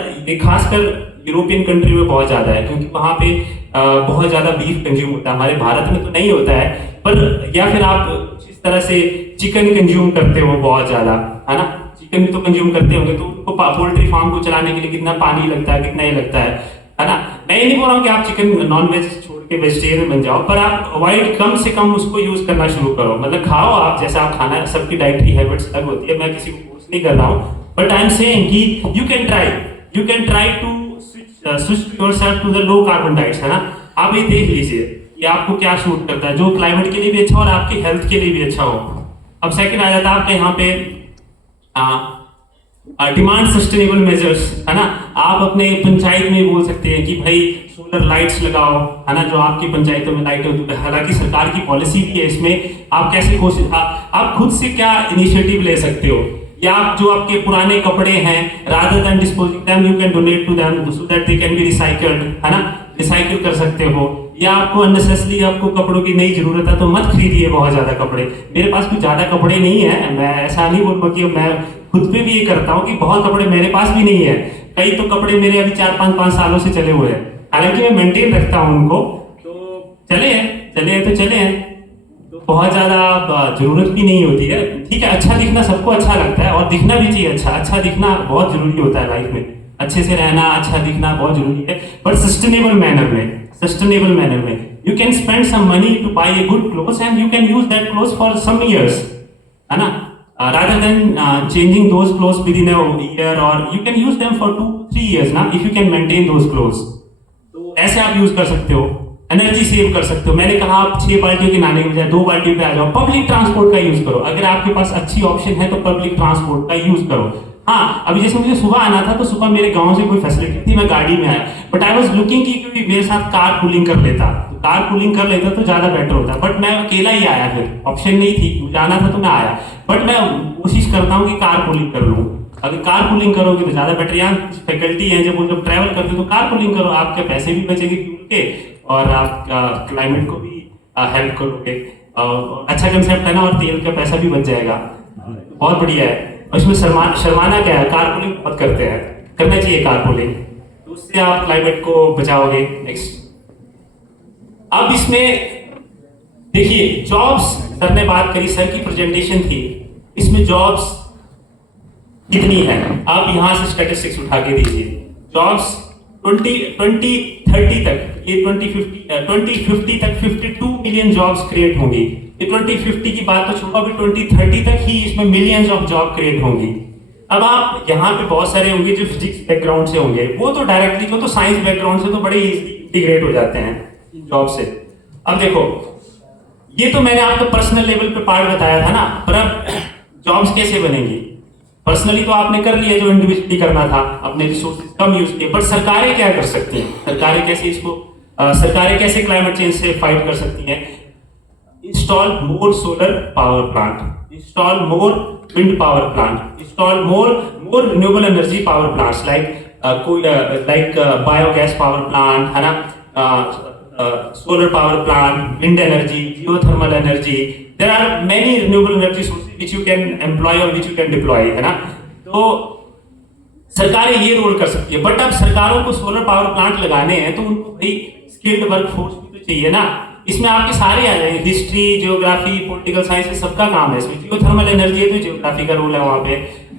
खासकर यूरोपियन कंट्री में बहुत ज्यादा है, क्योंकि वहाँ पे बहुत ज्यादा बीफ कंज्यूम होता है। हमारे भारत में तो नहीं होता है, पर या फिर आप इस तरह से चिकन कंज्यूम करते हो बहुत ज्यादा, है ना, चिकन भी तो कंज्यूम करते होंगे, तो उनको पोल्ट्री फार्म को चलाने के लिए कितना पानी लगता है, कितना ये लगता है ना। मैं ये नहीं बोल रहा हूँ कि आप चिकन नॉन वेज छोड़ के वेजिटेरियन बन जाओ, पर आप अवॉइड कम से कम उसको यूज करना शुरू करो। मतलब खाओ आप जैसा आप खाना, सबकी डाइटरी हैबिट्स अलग होती है, मैं किसी को फोर्स नहीं कर रहा हूँ, बट आई एम सेइंग कि you can try to switch yourself to the low carbon diets, है ना। आप ये देख लीजिए कि आपको क्या सूट करता है, जो क्लाइमेट के लिए भी अच्छा हो और आपकी हेल्थ के लिए भी अच्छा हो। अब सेकंड आ जाता है आपके यहाँ पे डिमांड सस्टेनेबल मेजर्स, है ना। आप अपने पंचायत में बोल सकते हैं कि भाई सोलर लाइट्स लगाओ, है ना, जो आपकी पंचायतों में लाइट होती है। हालांकि सरकार की पॉलिसी भी है इसमें, आप कैसे कोशिश आप खुद से क्या इनिशिएटिव ले सकते हो, या आप जो आपके पुराने कपड़े हैं, rather than disposing them you can donate to them so that they can be recycled, है ना, रिसाइकिल कर सकते हो। या आपको अननेसेसरी आपको कपड़ों की नई जरूरत है तो मत खरीदिए बहुत ज्यादा कपड़े। मेरे पास कुछ ज्यादा कपड़े नहीं है, मैं ऐसा नहीं बोल कि मैं खुद पे भी ये करता हूँ कि बहुत कपड़े मेरे पास भी नहीं है। कई तो कपड़े मेरे अभी 4-5 सालों से चले हुए हैं, हालांकि मैं मेंटेन रखता हूँ उनको, तो चले हैं, तो बहुत ज्यादा जरूरत भी नहीं होती है। ठीक है, अच्छा दिखना सबको अच्छा लगता है और दिखना भी चाहिए, अच्छा दिखना बहुत जरूरी होता है लाइफ में, अच्छे से रहना, अच्छा दिखना बहुत जरूरी है, बट सस्टेनेबल मैनर में you can spend some money to buy a good clothes and you can use that clothes for some years, है ना, rather than changing those clothes within a year, or you can use them for 2-3 years ना, if you can maintain those clothes। तो ऐसे आप use कर सकते हो, energy save कर सकते हो। मैंने कहा आप 6 बाल्टियों के नहाने के बजाय 2 बाल्टियों पे आ जाओ, पब्लिक ट्रांसपोर्ट का यूज करो। अगर आपके पास अच्छी ऑप्शन है तो पब्लिक ट्रांसपोर्ट का यूज करो। हाँ, अभी जैसे मुझे सुबह आना था तो सुबह मेरे गांव से कोई फैसिलिटी थी, मैं गाड़ी में आया, बट आई वाज लुकिंग कि क्योंकि मेरे साथ कार पूलिंग कर लेता तो ज्यादा बेटर होता, बट मैं अकेला ही आया, फिर ऑप्शन नहीं थी, मुझे आना था तो मैं आया। बट मैं कोशिश करता हूँ कि कार पूलिंग कर लूँ। अगर कार पूलिंग करोगे तो ज्यादा बेटर। यहाँ फैकल्टी है जब ट्रैवल करते हो तो कार पूलिंग करो, आपके पैसे भी बचेंगे फ्यूल के और आप क्लाइमेट को भी हेल्प करोगे। अच्छा कंसेप्ट है ना, और तेल का पैसा भी बच जाएगा, बहुत बढ़िया है। और इसमें शर्माना क्या है, कार पूलिंग बहुत करते हैं, करना चाहिए कार पूलिंग, तो उससे आप क्लाइमेट को बचाओगे। नेक्स्ट, अब इसमें देखिए जॉब्स, सर ने बात करी, सर की प्रेजेंटेशन थी, इसमें जॉब्स कितनी है, आप यहां से स्टैटिस्टिक्स उठा के दीजिए। जॉब्स 2030 तक, ये 2050 तक 52 मिलियन जॉब्स क्रिएट होंगी। ये 2050 की बात तो छोड़ो, अभी 2030 तक ही इसमें मिलियंस ऑफ जॉब क्रिएट होंगी। अब आप यहाँ पे बहुत सारे होंगे जो फिजिक्स बैकग्राउंड से होंगे, वो तो डायरेक्टली, जो तो साइंस बैकग्राउंड से तो बड़े इंटीग्रेट हो जाते हैं जॉब से। अब देखो, ये तो मैंने आपको पर्सनल लेवल पे पार्ट बताया था ना, पर अब जॉब्स कैसे बनेंगी? पर्सनली तो आपने कर लिया जो इंडिविजुअली करना था, अपने रिसोर्सेज कम यूज किए, पर सरकारें क्या कर सकती हैं? सरकारें कैसे क्लाइमेट चेंज से फाइट कर सकती हैं? Install more solar power plant, install more wind power plant, install more renewable energy power plants like biogas power plant, है ना, solar power plant, wind energy, geothermal energy. There are many renewable energy sources which you can employ or which you can deploy, है ना। तो सरकारें ये role कर सकती है, बट अब सरकारों को सोलर पावर प्लांट लगाने हैं तो उनको भाई स्किल्ड वर्क फोर्स भी तो चाहिए ना। इसमें आपके सारे आ जाएंगे, हिस्ट्री, जियोग्राफी, पॉलिटिकल साइंस, सबका काम है इसमें। जियोथर्मल एनर्जी है तो जियोग्राफी का रोल है वहां पे,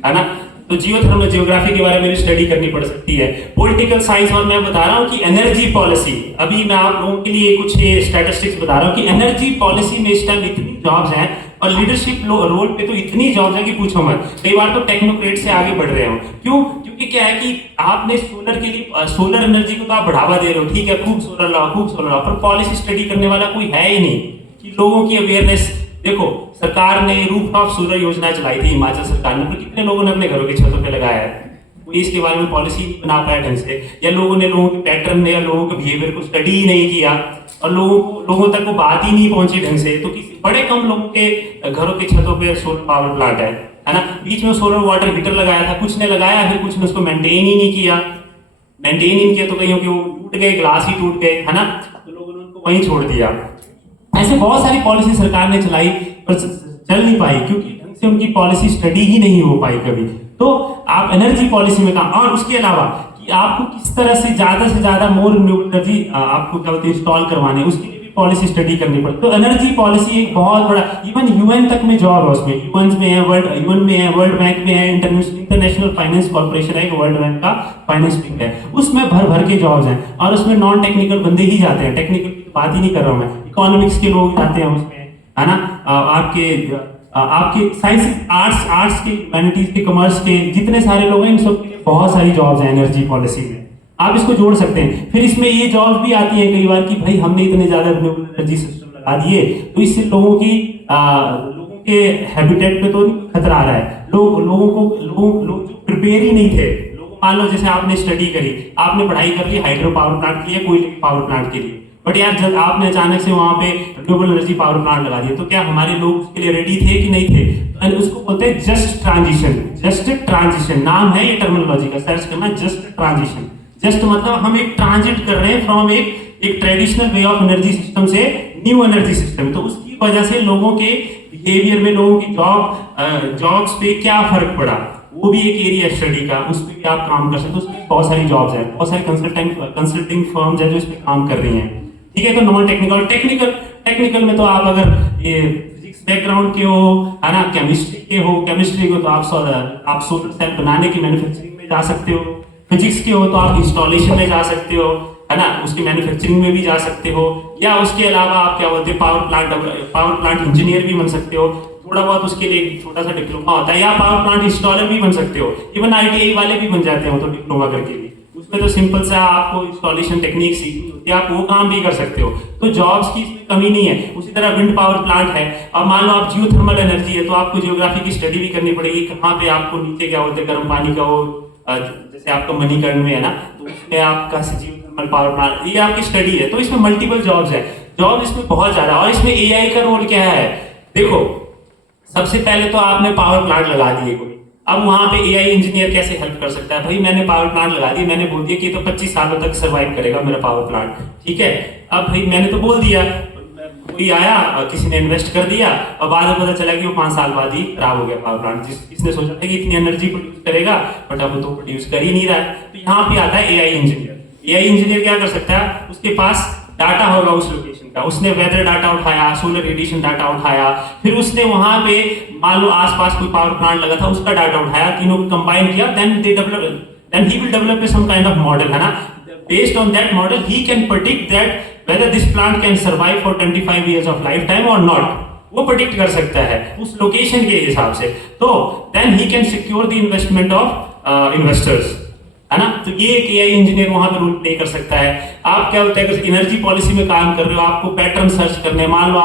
है ना। तो जियोथर्मल, जियोग्राफी के बारे में भी स्टडी करनी पड़ सकती है, पॉलिटिकल साइंस। और मैं बता रहा हूँ कि एनर्जी पॉलिसी, अभी मैं आप लोगों के लिए कुछ स्टैटिस्टिक्स बता रहा हूँ कि एनर्जी पॉलिसी में इस टाइम इतनी जॉब्स हैं और लीडरशिप रोल पे तो इतनी जॉब्स है कि पूछो मत। कई बार तो टेक्नोक्रेट से आगे बढ़ रहे हो। क्यों? क्योंकि क्या है कि आपने सोलर के लिए, सोलर एनर्जी को तो आप बढ़ावा दे रहे हो, ठीक है, खूब सोलर लाओ, पर पॉलिसी स्टडी करने वाला कोई है ही नहीं कि लोगों की अवेयरनेस। देखो, सरकार ने रूफटॉप सोलर योजना चलाई थी, हिमाचल सरकार ने, पर कितने लोगों ने अपने घरों की छतों पे लगाया है? कोई इसके बारे में पॉलिसी नहीं बना पाया ढंग से, या लोगों के पैटर्न ने या लोगों के बिहेवियर को स्टडी ही नहीं किया और लोगों तक वो बात ही नहीं पहुंची ढंग से। तो किसी बड़े कम लोगों के घरों की छतों पे सोलर पावर प्लांट है ना। बीच में सोलर वाटर हीटर लगाया था, कुछ ने लगाया, फिर कुछ ने उसको मेंटेन ही नहीं किया, तो कहीं कि वो टूट गए, ग्लास ही टूट गए, है ना, तो लोगों ने उनको वहीं छोड़ दिया। ऐसे बहुत सारी पॉलिसी सरकार ने चलाई पर चल नहीं पाई क्योंकि ढंग से उनकी पॉलिसी स्टडी ही नहीं हो पाई कभी। तो आप एनर्जी पॉलिसी में काम, और उसके अलावा कि कि आपको किस तरह से ज्यादा मोर रिन्यूएबल एनर्जी आपको क्या बोलते हैं इंस्टॉल करवाने, उसके लिए भी पॉलिसी स्टडी करनी पड़ती है। तो एनर्जी पॉलिसी एक बहुत बड़ा, इवन यूएन तक में जॉब है उसमें, यूएन में है, वर्ल्ड बैंक में है, इंटरनेशनल फाइनेंस कॉर्पोरेशन है, वर्ल्ड बैंक का फाइनेंस विंग है, उसमें भर के जॉब्स हैं और उसमें नॉन टेक्निकल बंदे ही जाते हैं, टेक्निकल की बात ही नहीं कर रहा हूँ मैं, इकोनॉमिक्स के लोग जाते हैं उसमें, है ना, आपके साइंस आर्ट्स के, ह्यूमैनिटीज के, कॉमर्स के जितने सारे लोग हैं, इन सब के लिए बहुत सारी जॉब्स हैं एनर्जी पॉलिसी में, आप इसको जोड़ सकते हैं। फिर इसमें ये जॉब्स भी आती है कई बार कि भाई हमने इतने ज्यादा रिन्यूएबल एनर्जी सिस्टम लगा दिए तो इससे लोगों के हैबिटेट पे तो खतरा आ रहा है, लोग जो प्रिपेयर ही नहीं थे, लोग मान लो जैसे आपने स्टडी करी, आपने पढ़ाई कर ली हाइड्रो पावर प्लांट के लिए, कोयले के पावर प्लांट के लिए, बट यार जब आपने अचानक से वहां पे रिन्यूएबल एनर्जी पावर प्लांट लगा दिया तो क्या हमारे लोग उसके लिए रेडी थे कि नहीं थे? तो उसको बोलते हैं जस्ट ट्रांजिशन, नाम है ये टर्मिनोलॉजी का, सर्च करना जस्ट ट्रांजिशन। जस्ट मतलब हम एक ट्रांजिट कर रहे हैं फ्रॉम एक traditional way of energy system से न्यू एनर्जी सिस्टम। तो उसकी वजह से लोगों के बिहेवियर में, लोगों की जॉब्स पे क्या फर्क पड़ा, वो भी एक एरिया स्टडी का, उस पर भी आप काम कर सकते हो। उसमें बहुत सारी जॉब्स हैं, बहुत सारी कंसल्टिंग फर्म्स हैं जो इस पे काम कर रही हैं, ठीक है। तो नॉन टेक्निकल में तो आप अगर ये फिजिक्स बैकग्राउंड के हो, है ना, केमिस्ट्री को तो आप सोलर सेल बनाने की मैन्युफैक्चरिंग में जा सकते हो, फिजिक्स के हो तो आप इंस्टॉलेशन में जा सकते हो, है ना, उसकी मैन्युफैक्चरिंग में भी जा सकते हो, या उसके अलावा आप क्या बोलते हैं पावर प्लांट इंजीनियर भी बन सकते हो, थोड़ा बहुत उसके लिए छोटा सा डिप्लोमा होता है, या पावर प्लांट इंस्टॉलर भी बन सकते हो, इवन ITI वाले भी बन जाते हो तो डिप्लोमा करके भी, उसमें तो सिंपल सा आपको इंस्टॉलेशन टेक्निक सीखनी होती है, आप वो काम भी कर सकते हो। तो जॉब्स की इसमें कमी नहीं है। उसी तरह विंड पावर प्लांट है, अब मान लो आप जियोथर्मल एनर्जी है तो आपको जियोग्राफी की स्टडी भी करनी पड़ेगी, कहाँ पे आपको नीचे क्या बोलते हैं गर्म पानी का वो, जैसे आपका मणिकर्ण में है ना, तो उसमें आपका जियोथर्मल पावर प्लांट, ये आपकी स्टडी है। तो इसमें मल्टीपल जॉब्स है, जॉब इसमें बहुत ज्यादा। और इसमें AI का रोल क्या है? देखो, सबसे पहले तो आपने पावर प्लांट लगा दिए कोई, अब वहां पे AI इंजीनियर कैसे हेल्प कर सकता है? भाई मैंने पावर प्लांट लगा दिया, मैंने बोल दिया कि तो 25 सालों तक सर्वाइव करेगा मेरा पावर प्लांट, ठीक है। अब भाई मैंने तो बोल दिया, कोई आया, किसी ने इन्वेस्ट कर दिया और बाद में पता चला कि वो 5 साल बाद ही खराब हो गया पावर प्लांट। जिसने सोचा था कि इतनी एनर्जी प्रोड्यूस करेगा, बट अब तो प्रोड्यूस कर ही नहीं रहा है। तो यहाँ पे आता है AI इंजीनियर क्या कर सकता है? उसके पास डाटा होगा उस लोकेशन का, उसने वेदर डाटा उठाया, सोलर रेडिएशन डाटा उठाया, फिर उसने वहां पे मान लो आसपास कोई पावर प्लांट लगा था उसका डाटा उठाया, तीनों को कंबाइन किया, then he will develop some kind of model, है ना। Based on that model he can predict that whether this plant can survive for 25 years of lifetime or not, वो प्रेडिक्ट कर सकता है उस लोकेशन के हिसाब से। तो then he can secure the investment of investors, है ना। तो ये एक AI इंजीनियर वहां पर रोल प्ले कर सकता है। आप क्या होता है, एनर्जी पॉलिसी में काम कर रहे हो, आपको पैटर्न सर्च करने, मान लो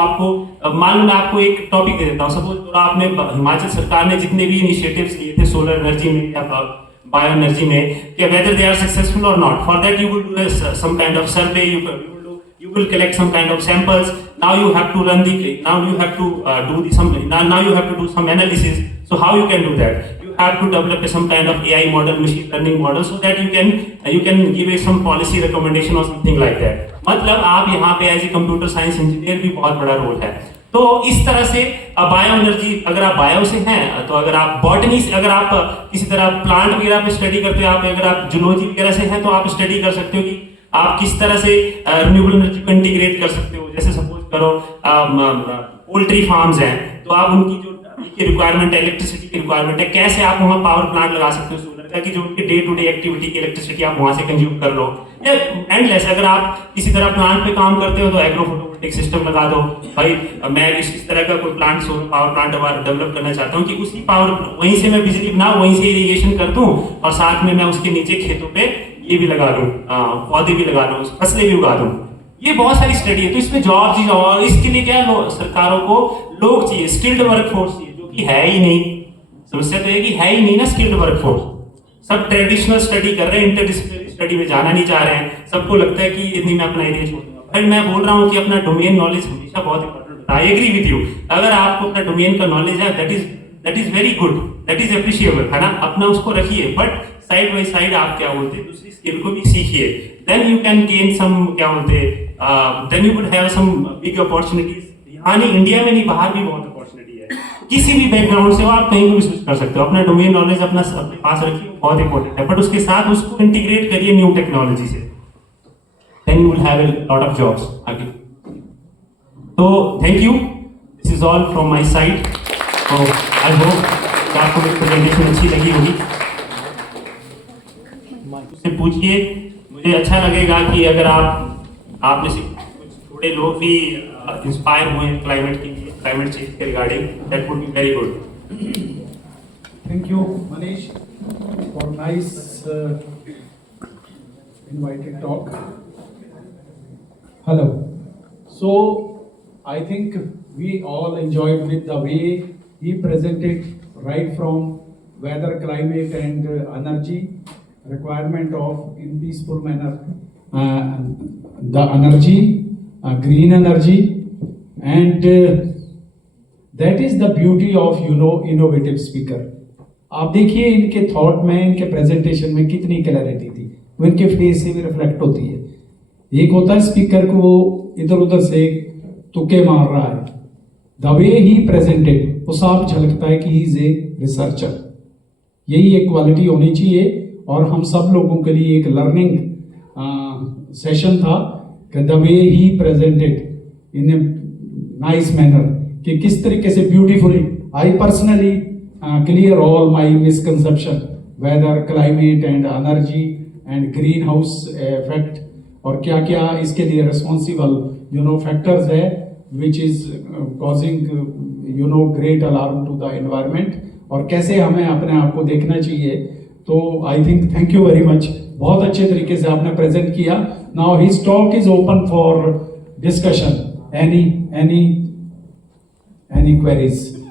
मैं आपको एक टॉपिक दे देता हूँ। सपोज आपने हिमाचल सरकार ने जितने भी इनिशिएटिव्स लिए थे सोलर एनर्जी में या बायो एनर्जी में, क्या वेदर दे आर सक्सेसफुल और not, for that you will do some kind of survey, you will collect some kind of samples. Now you have to do some analysis. So how you can do that? You have to develop some kind of AI model, machine learning model, so that you can give some policy recommendation or something like that. मतलब आप यहाँ पे as a computer science engineer भी बहुत बड़ा role है। तो इस तरह से बायो एनर्जी, अगर आप बायो से हैं, तो अगर आप बॉटनी से, अगर आप किसी तरह प्लांट वगैरह पे स्टडी करते हो, अगर आप जूलॉजी वगैरह से हैं, तो आप स्टडी कर सकते हो कि आप किस तरह से रिन्यूएबल एनर्जी को इंटीग्रेट कर सकते हो। जैसे सपोज करो पोल्ट्री फार्म्स हैं, तो आप उनकी जो रिक्वायरमेंट है, इलेक्ट्रिसिटी की रिक्वायरमेंट है, कैसे आप वहाँ पावर प्लांट लगा सकते हो सोलर का, कि जो उनके डे टू डे एक्टिविटी की इलेक्ट्रिसिटी आप वहाँ से कंज्यूम कर लो। एंडलेस, अगर आप किसी तरह प्लांट पे काम करते हो तो एग्रो फोटोवोल्टिक सिस्टम लगा दो। भाई मैं इस तरह का कोई plant, solar power plant develop करना चाहता हूँ कि उसी पावर, वहीं से मैं बिजली बनाऊँ, वहीं से इरिगेशन कर दूँ, और साथ में मैं उसके नीचे खेतों पे ये भी लगा दूं, पौधे भी लगा दूं, फसलें भी उगा दूं। ये बहुत सारी स्टडी है। तो इसमें जॉब ही, और इसके लिए क्या सरकारों को लोग चाहिए, स्किल्ड वर्कफोर्स चाहिए, जो कि है ही नहीं। समस्या तो ये कि है ही नहीं ना स्किल्ड वर्कफोर्स। सब ट्रेडिशनल स्टडी कर रहे हैं, इंटरडिसिप्लिनरी स्टडी में जाना नहीं चाह रहे हैं। सबको लगता है कि यदि मैं अपना एरिया छोड़ दूंगा। भाई मैं बोल रहा हूँ कि अपना डोमेन नॉलेज हमेशा बहुत इंपॉर्टेंट होता है। आई एग्री विद यू, अगर आपको अपना डोमेन का नॉलेज है, that is very good, that is appreciable, है ना, अपना उसको रखिए, बट साइड बाय साइड आप क्या बोलते हैं दूसरी स्किल को भी सीखिए। Then you can gain some, क्या बोलते हैं, then you would have some big opportunities. यहाँ नहीं, इंडिया में नहीं, बाहर भी बहुत अपॉर्चुनिटी है। किसी भी बैकग्राउंड से हो, आप कहीं भी स्विच कर सकते हो। अपना डोमेन नॉलेज अपने पास रखिए, बहुत इंपॉर्टेंट है, बट उसके साथ उसको इंटीग्रेट करिए न्यू टेक्नोलॉजी से, then you will have a lot of jobs आगे। तो thank you, this is all from my side. तो आई होप कि आपको मेरी प्रेजेंटेशन अच्छी लगी होगी। मुझसे पूछिए, मुझे अच्छा लगेगा कि अगर आप में से कुछ थोड़े लोग भी इंस्पायर हुए क्लाइमेट चेंज के regarding, that would be very good. Thank you, Manish, for nice invited talk. Hello. So, I think we all enjoyed with the way he presented right from weather, climate, and energy requirement of in peaceful manner. The energy, green energy, and that is the beauty of innovative speaker. आप देखिए इनके thought में, इनके presentation में कितनी clarity थी, वो इनके फेस से भी रिफ्लेक्ट होती है। एक होता है स्पीकर को वो इधर उधर से तुक्के मार रहा है, द वे ही प्रेजेंटेड वो साफ झलकता है कि ही इज ए रिसर्चर। यही एक क्वालिटी होनी चाहिए, और हम सब लोगों के लिए एक लर्निंग सेशन था कि the way he presented in a nice manner, कि किस तरीके से beautifully I personally clear all my misconception weather, climate and energy and greenhouse effect, और क्या क्या इसके लिए responsible factors है which is causing great alarm to the environment, और कैसे हमें अपने आप को देखना चाहिए। तो I think thank you very much, बहुत अच्छे तरीके से आपने प्रेजेंट किया। Now his talk is open for discussion. Any queries?